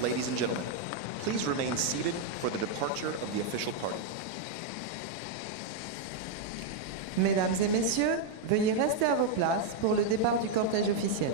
Ladies and gentlemen, please remain seated for the departure of the official party. Mesdames et messieurs, veuillez rester à vos places pour le départ du cortège officiel.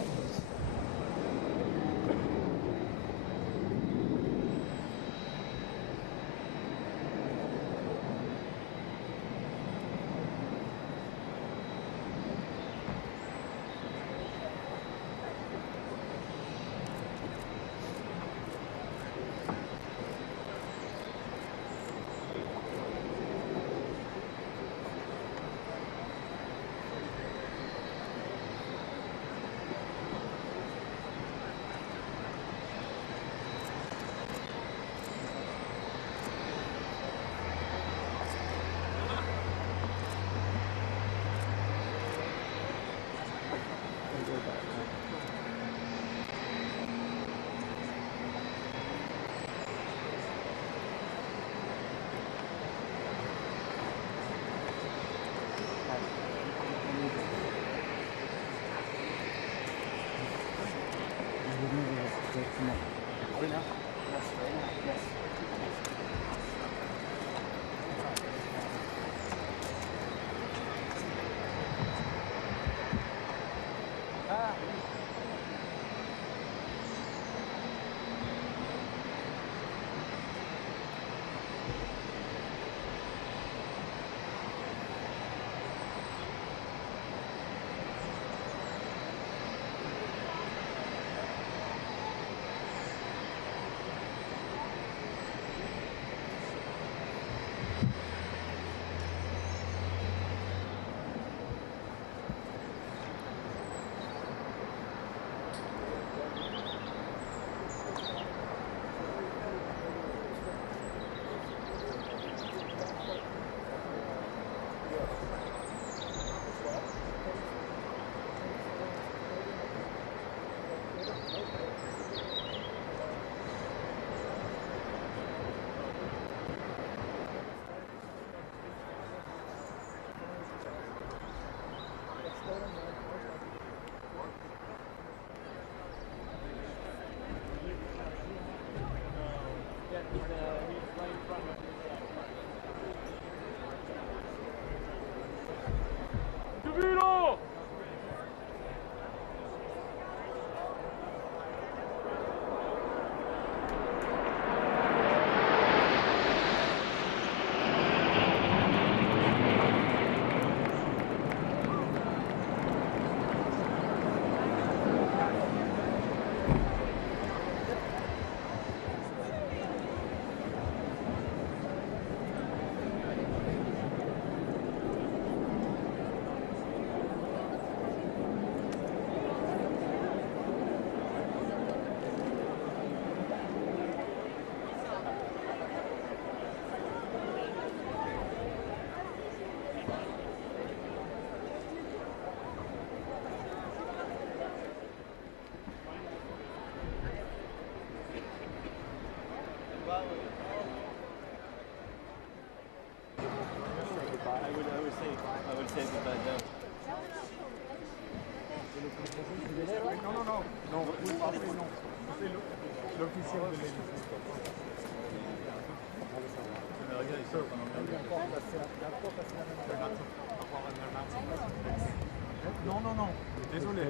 Non, non, non, désolé.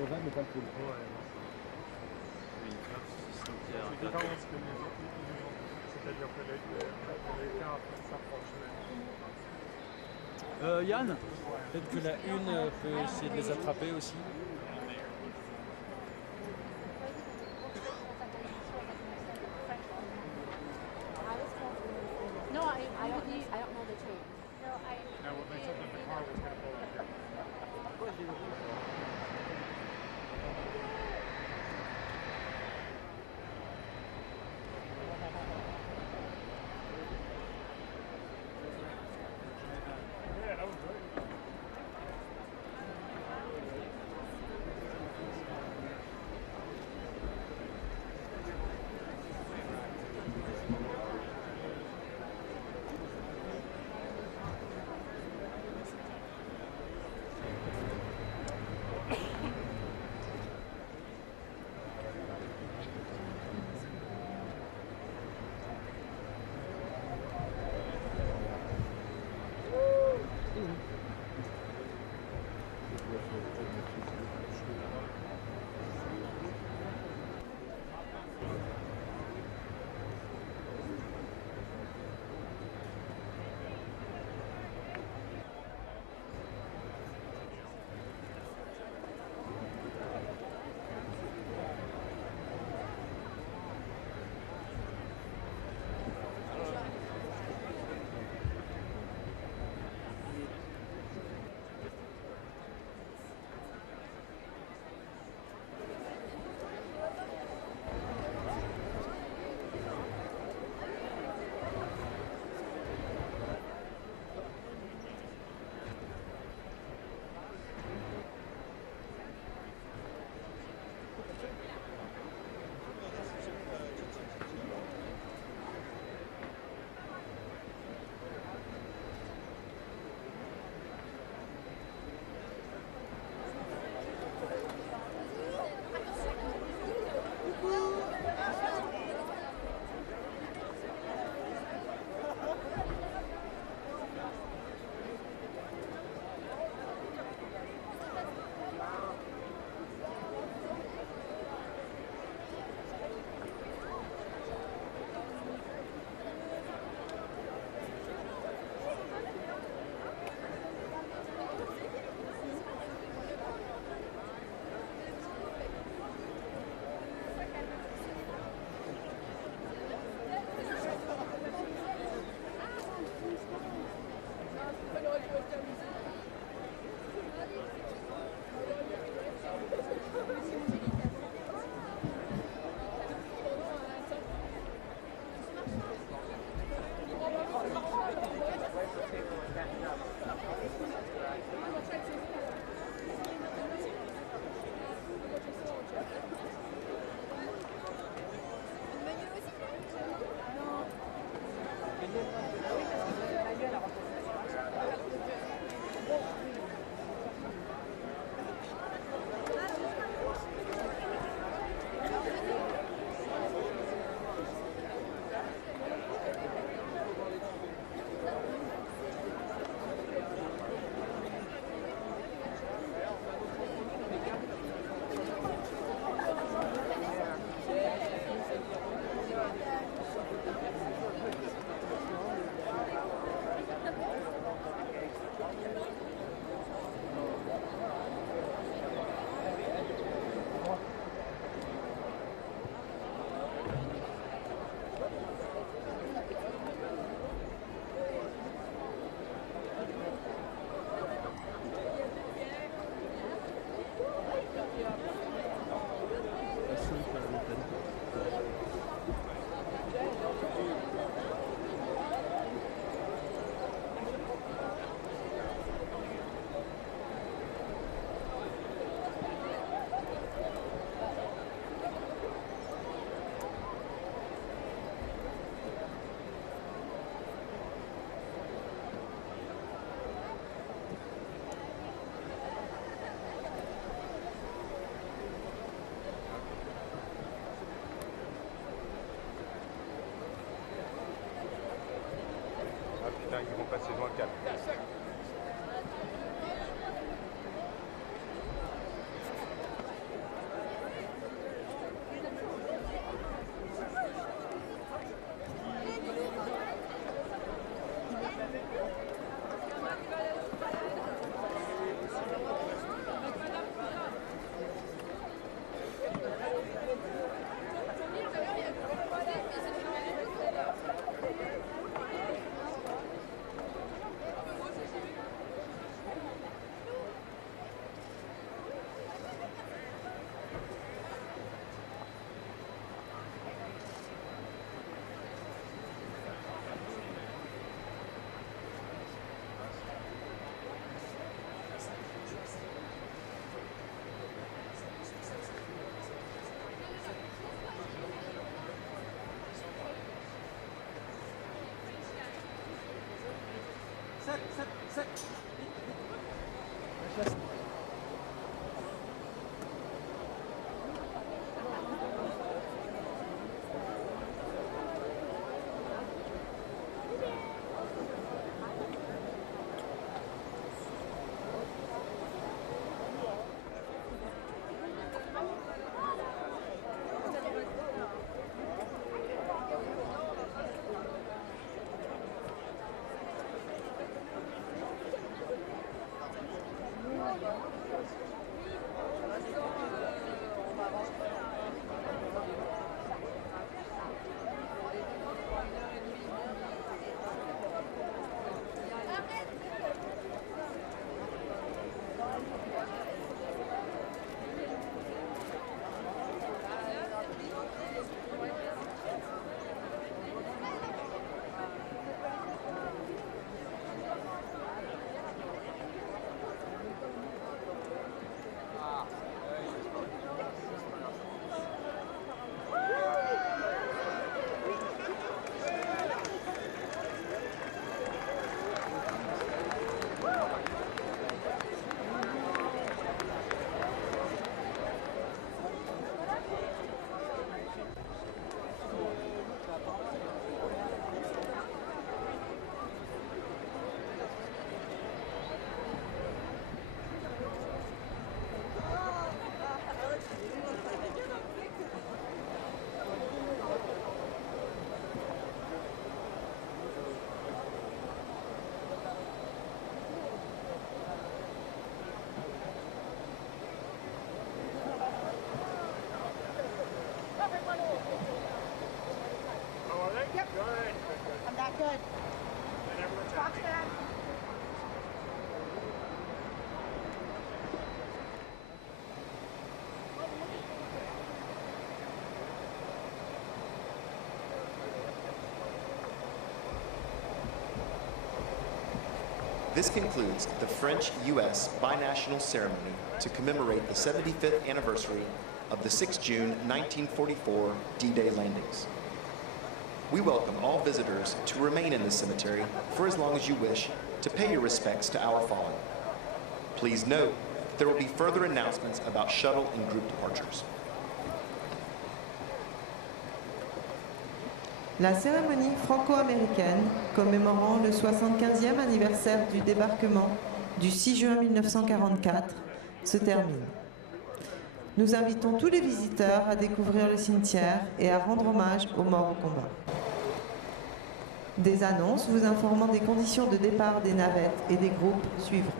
C'est-à-dire que les cas s'approchent. Yann, peut-être que la une peut essayer de les attraper aussi. No, I don't know the chain. No, No, well, they said that the car was going to go over here. Yeah, that was great. hein, ils vont passer dans le cadre. This concludes the French-U.S. binational ceremony to commemorate the 75th anniversary of the 6 June 1944 D-Day landings. We welcome all visitors to remain in the cemetery for as long as you wish to pay your respects to our fallen. Please note that there will be further announcements about shuttle and group departures. La cérémonie franco-américaine commémorant le 75e anniversaire du débarquement du 6 juin 1944 se termine. Nous invitons tous les visiteurs à découvrir le cimetière et à rendre hommage aux morts au combat. Des annonces vous informant des conditions de départ des navettes et des groupes suivront.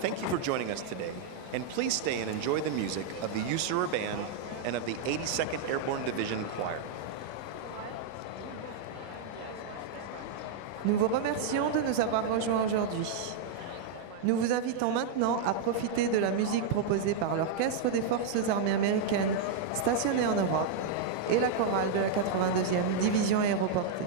Thank you for joining us today, and please stay and enjoy the music of the Usurer Band and of the 82nd Airborne Division Choir. Nous vous remercions de nous avoir rejoints aujourd'hui. Nous vous invitons maintenant à profiter de la musique proposée par l'Orchestre des Forces armées américaines stationné en Europe et la chorale de la 82e Division aéroportée.